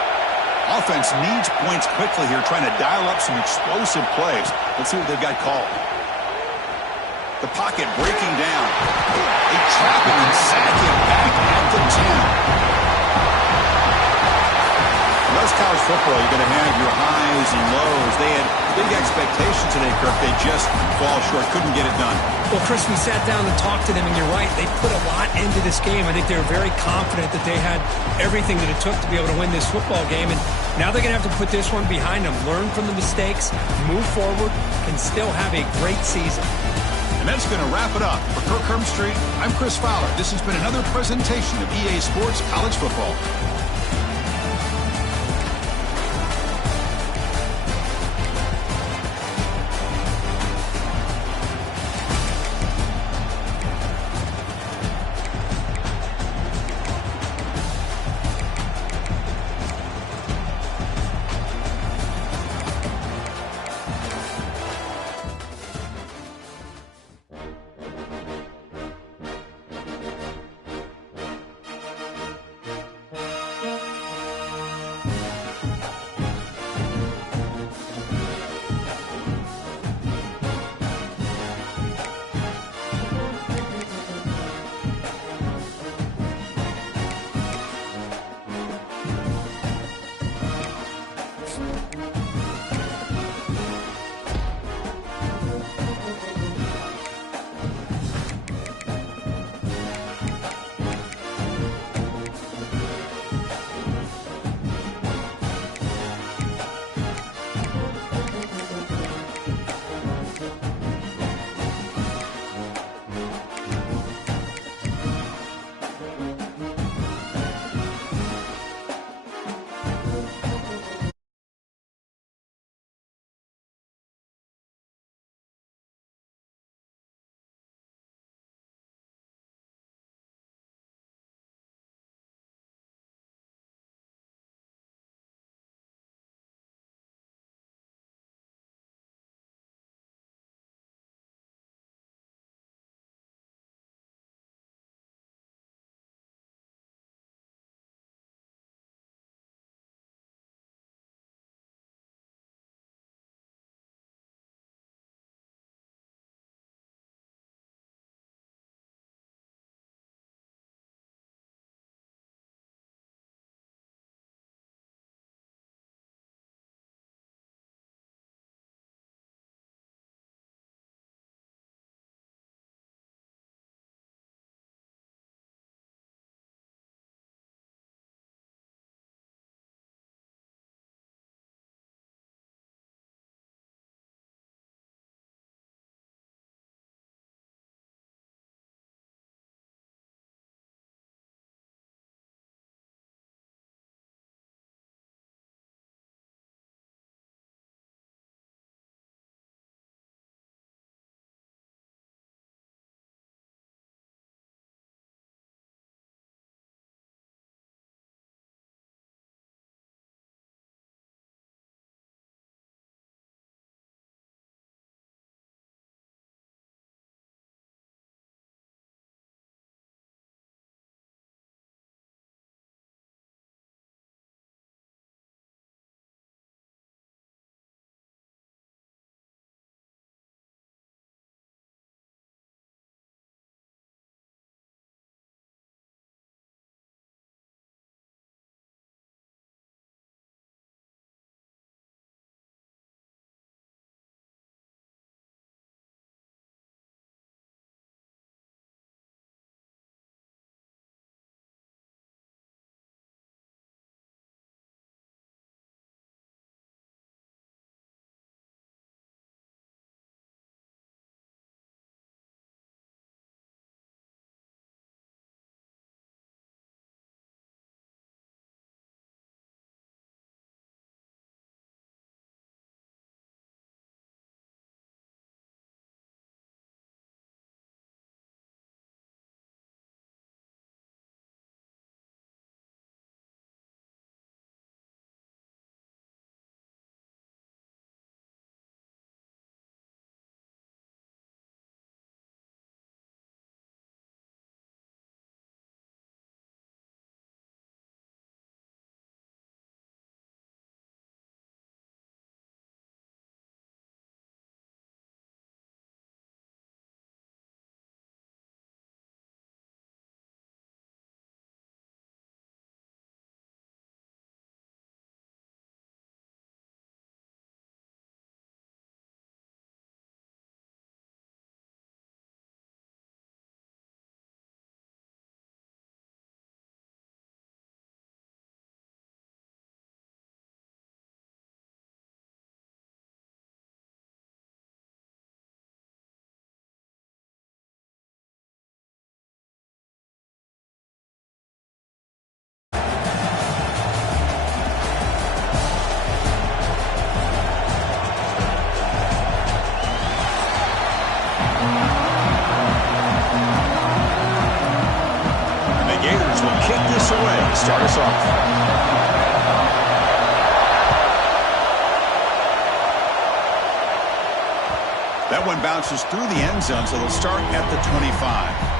Offense needs points quickly here, trying to dial up some explosive plays. Let's see what they've got called. The pocket breaking down. They trap him and sack him back at the 10. Most college football, you're going to have your highs and lows. They had big expectations today, Kirk. They just fall short, couldn't get it done. Well, Chris, we sat down and talked to them, and you're right. They put a lot into this game. I think they were very confident that they had everything that it took to be able to win this football game. And now they're going to have to put this one behind them, learn from the mistakes, move forward, and still have a great season. And that's going to wrap it up. For Kirk Hermstreet, I'm Chris Fowler. This has been another presentation of EA Sports College Football. defense will kick this away to start us off. That one bounces through the end zone, so they'll start at the 25.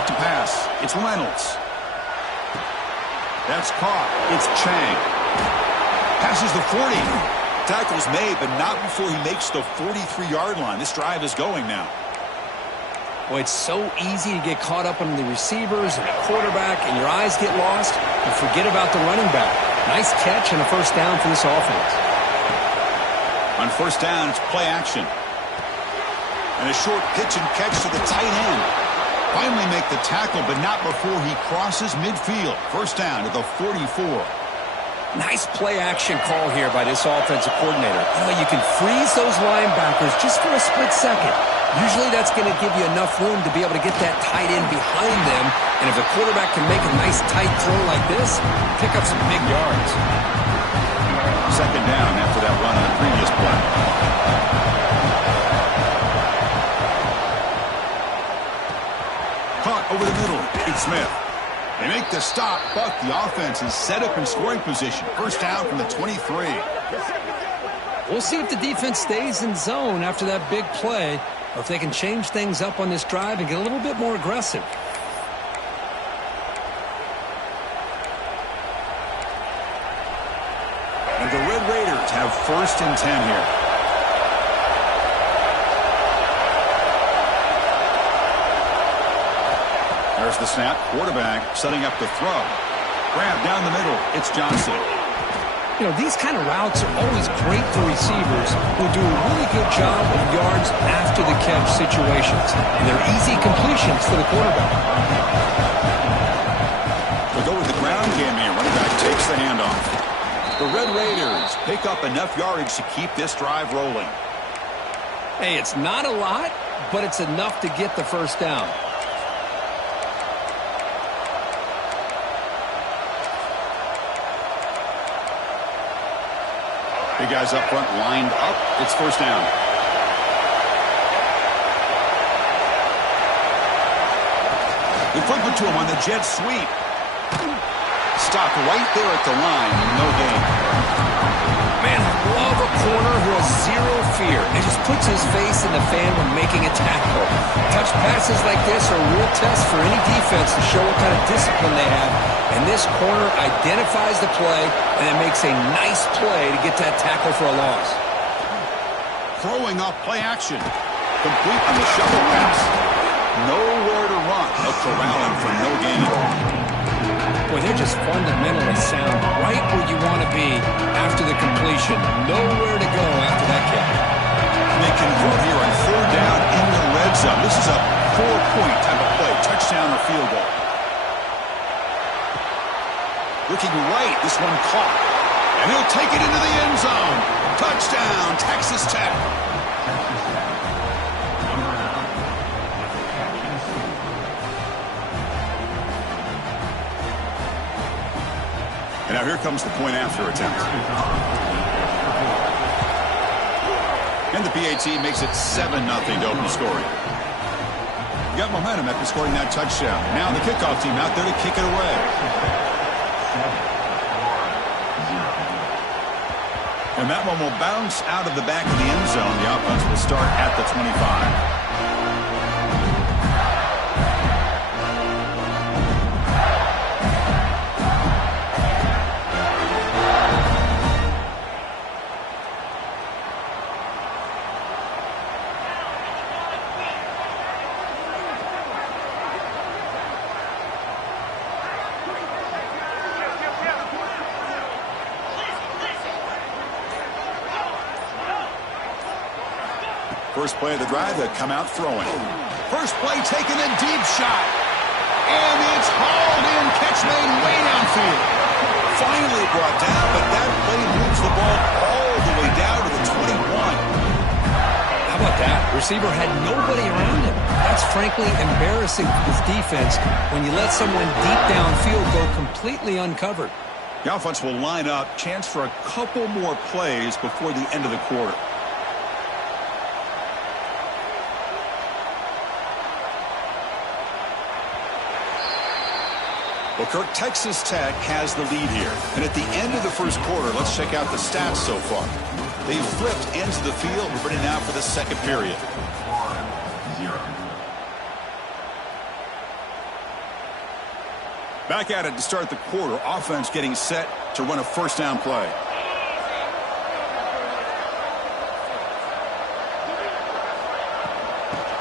To pass. It's Reynolds. That's caught. It's Ncaa. Passes the 40. Tackle's made, but not before he makes the 43-yard line. This drive is going now. Well, it's so easy to get caught up on the receivers and the quarterback, and your eyes get lost. You forget about the running back. Nice catch and a first down for this offense. On first down, it's play action. And a short pitch and catch to the tight end. Finally make the tackle, but not before he crosses midfield. First down to the 44. Nice play-action call here by this offensive coordinator. You can freeze those linebackers just for a split second. Usually that's going to give you enough room to be able to get that tight end behind them. And if the quarterback can make a nice tight throw like this, pick up some big yards. Second down after that run on the previous play. Caught over the middle. It's Smith. They make the stop, but the offense is set up in scoring position. First down from the 23. We'll see if the defense stays in zone after that big play, or if they can change things up on this drive and get a little bit more aggressive. And the Red Raiders have first and 10 here. There's the snap. Quarterback setting up the throw. Grab down the middle. It's Johnson. These kind of routes are always great for receivers who do a really good job of yards after the catch situations. And they're easy completions for the quarterback. We'll go with the ground game here. Running back takes the handoff. The Red Raiders pick up enough yardage to keep this drive rolling. Hey, it's not a lot, but it's enough to get the first down. Big guys up front lined up. It's first down. They flip it to him on the jet sweep. Stopped right there at the line. No gain. Man, I love a corner who has zero fear and just puts his face in the fan when making a tackle. Touch passes like this are a real test for any defense to show what kind of discipline they have. And this corner identifies the play and then makes a nice play to get that tackle for a loss. Throwing off play action. Complete on the shovel pass. Nowhere to run. They'll corral him for no gain. Boy, they're just fundamentally sound. Right where you want to be after the completion. Nowhere to go after that catch. They convert here on third down in the red zone. This is a 4-point type of play. Touchdown or field goal. Looking right, this one caught. And he'll take it into the end zone. Touchdown, Texas Tech. And now here comes the point after attempt. And the PAT makes it 7-0 to open scoring. You got momentum after scoring that touchdown. Now the kickoff team out there to kick it away. And that one will bounce out of the back of the end zone. The offense will start at the 25. First play of the drive, they come out throwing. First play taken, a deep shot. And it's hauled in, catch made way downfield. Finally brought down, but that receiver had nobody around him. That's frankly embarrassing for this defense when you let someone deep downfield go completely uncovered. The offense will line up. Chance for a couple more plays before the end of the quarter. Well, Kirk, Texas Tech has the lead here. And at the end of the first quarter, let's check out the stats so far. They've flipped into the field. We're ready now for the second period. 1-0. Back at it to start the quarter. Offense getting set to run a first down play.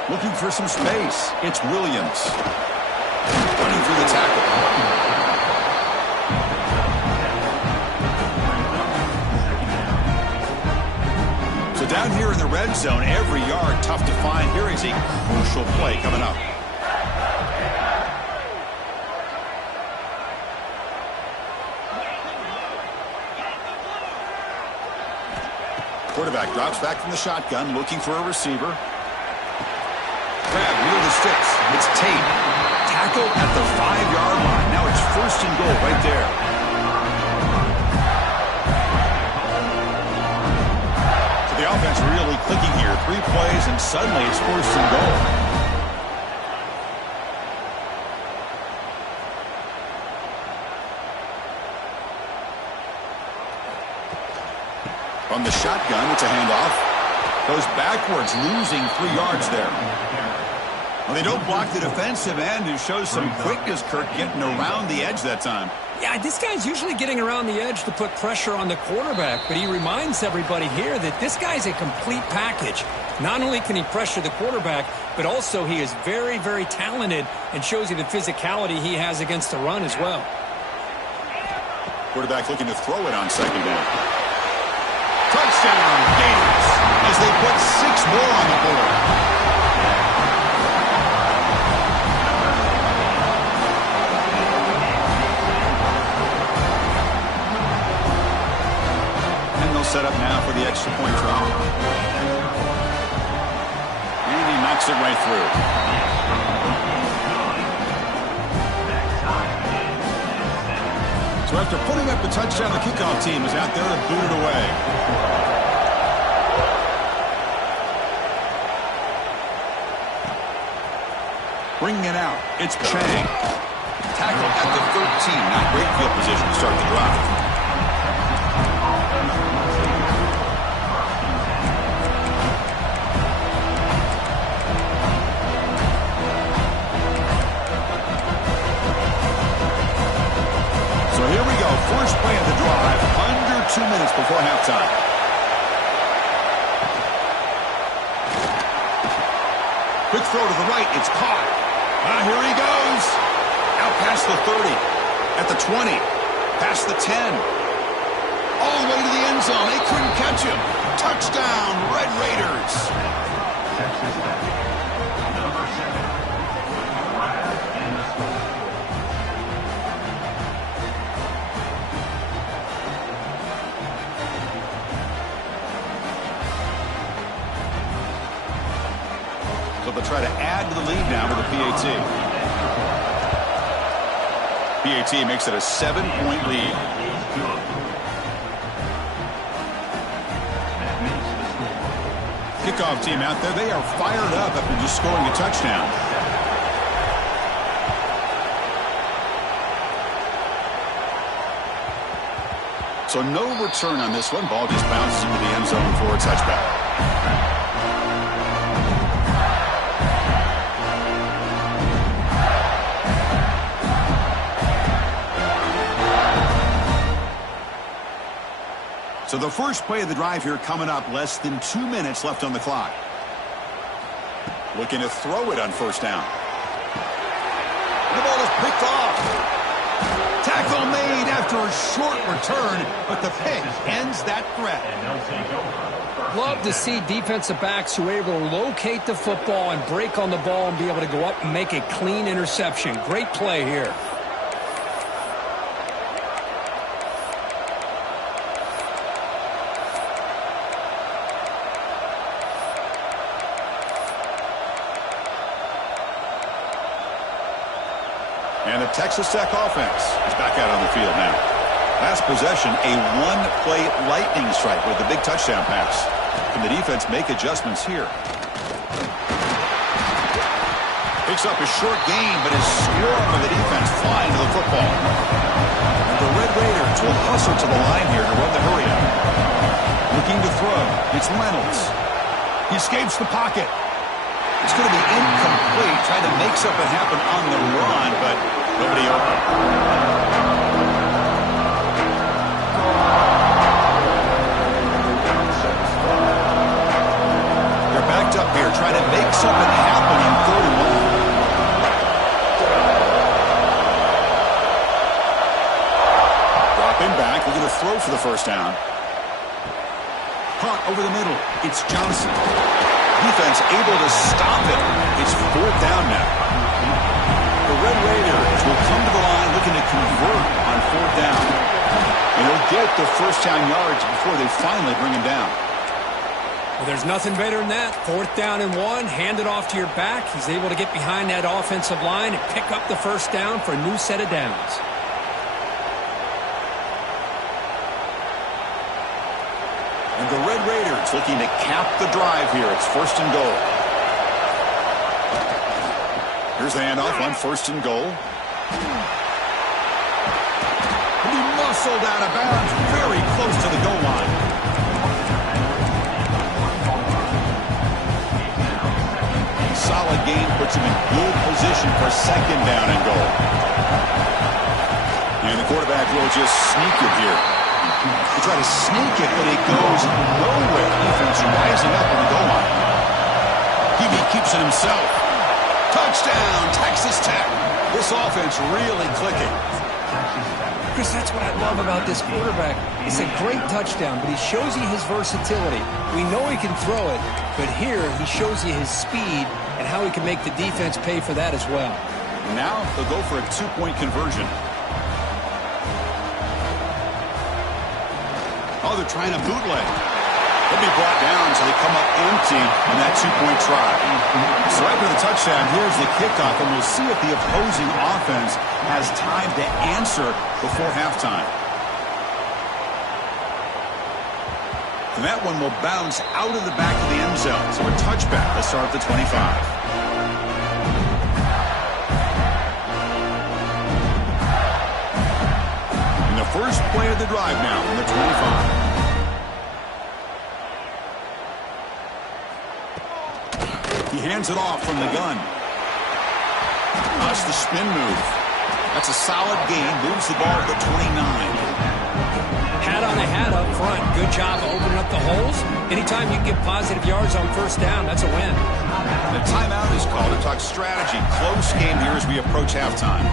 Looking for some space. It's Williams. Running through the tackle. So down here in the red zone, every yard tough to find. Here is a crucial play coming up. Quarterback drops back from the shotgun, looking for a receiver. Grab near the sticks. It's Tate. Tackle at the 5-yard line. Now it's 1st and goal right there. So the offense really clicking here. 3 plays and suddenly it's 1st and goal. From the shotgun, it's a handoff. Goes backwards, losing 3 yards there. Well, they don't block the defensive end, who shows some quickness, Kirk, getting around the edge that time. Yeah, this guy's usually getting around the edge to put pressure on the quarterback, but he reminds everybody here that this guy's a complete package. Not only can he pressure the quarterback, but also he is very, very talented and shows you the physicality he has against the run as well. Quarterback looking to throw it on 2nd down. Touchdown, Gators, as they put 6 more on the board. And they'll set up now for the extra point try. And he knocks it right through. So after putting up the touchdown, the kickoff team is out there to boot it away. Bringing it out, it's Chang. Tackle at the 13. Not great field position to start the drive. So here we go, first play of the drive, under 2 minutes before halftime. Quick throw to the right, it's caught. Here he goes. Out past the 30, at the 20, past the 10. All the way to the end zone, they couldn't catch him. Touchdown, Red Raiders. Texas Tech, number 7. So they'll try to add to the lead now with a PAT. PAT makes it a 7-point lead. Kickoff team out there, they are fired up after just scoring a touchdown. So no return on this one. Ball just bounces into the end zone for a touchback. So the first play of the drive here coming up, less than 2 minutes left on the clock. Looking to throw it on first down. The ball is picked off. Tackle made after a short return, but the pick ends that threat. Love to see defensive backs who are able to locate the football and break on the ball and be able to go up and make a clean interception. Great play here. And the Texas Tech offense is back out on the field now. Last possession, a one-play lightning strike with the big touchdown pass. Can the defense make adjustments here? Picks up a short gain, but is swarmed by the defense flying to the football. And the Red Raiders will hustle to the line here to run the hurry up. Looking to throw. It's Reynolds. He escapes the pocket. It's going to be incomplete. Trying to make something happen on the run, but nobody open. They're backed up here, trying to make something happen on 3rd and 1. Dropping back, looking to throw for the first down. Punt over the middle. It's Johnson. Defense able to stop it. It's 4th down now. The Red Raiders will come to the line looking to convert on 4th down. And he'll get the first down yards before they finally bring him down. Well, there's nothing better than that. 4th down and 1. Hand it off to your back. He's able to get behind that offensive line and pick up the first down for a new set of downs. And the Red Raiders looking to cap the drive here. It's 1st and goal. Here's the handoff on 1st and goal. And he muscled out of bounds very close to the goal line. Solid gain puts him in good position for 2nd down and goal. And the quarterback will just sneak it here. They try to sneak it, but it goes nowhere. Defense rising up on the goal line. He keeps it himself. Touchdown, Texas Tech. This offense really clicking. Chris, that's what I love about this quarterback. It's a great touchdown, but he shows you his versatility. We know he can throw it, but here he shows you his speed and how he can make the defense pay for that as well. Now they'll go for a 2-point conversion. Oh, they're trying to bootleg. They'll be brought down until they come up empty in that 2-point try. So after the touchdown, here's the kickoff, and we'll see if the opposing offense has time to answer before halftime. And that one will bounce out of the back of the end zone. So a touchback. Let's start at the 25. And the first play of the drive now on the 25. He hands it off from the gun. That's the spin move. That's a solid gain. Moves the ball to the 29. Hat on a hat up front. Good job opening up the holes. Anytime you can get positive yards on 1st down, that's a win. The timeout is called to talk strategy. Close game here as we approach halftime.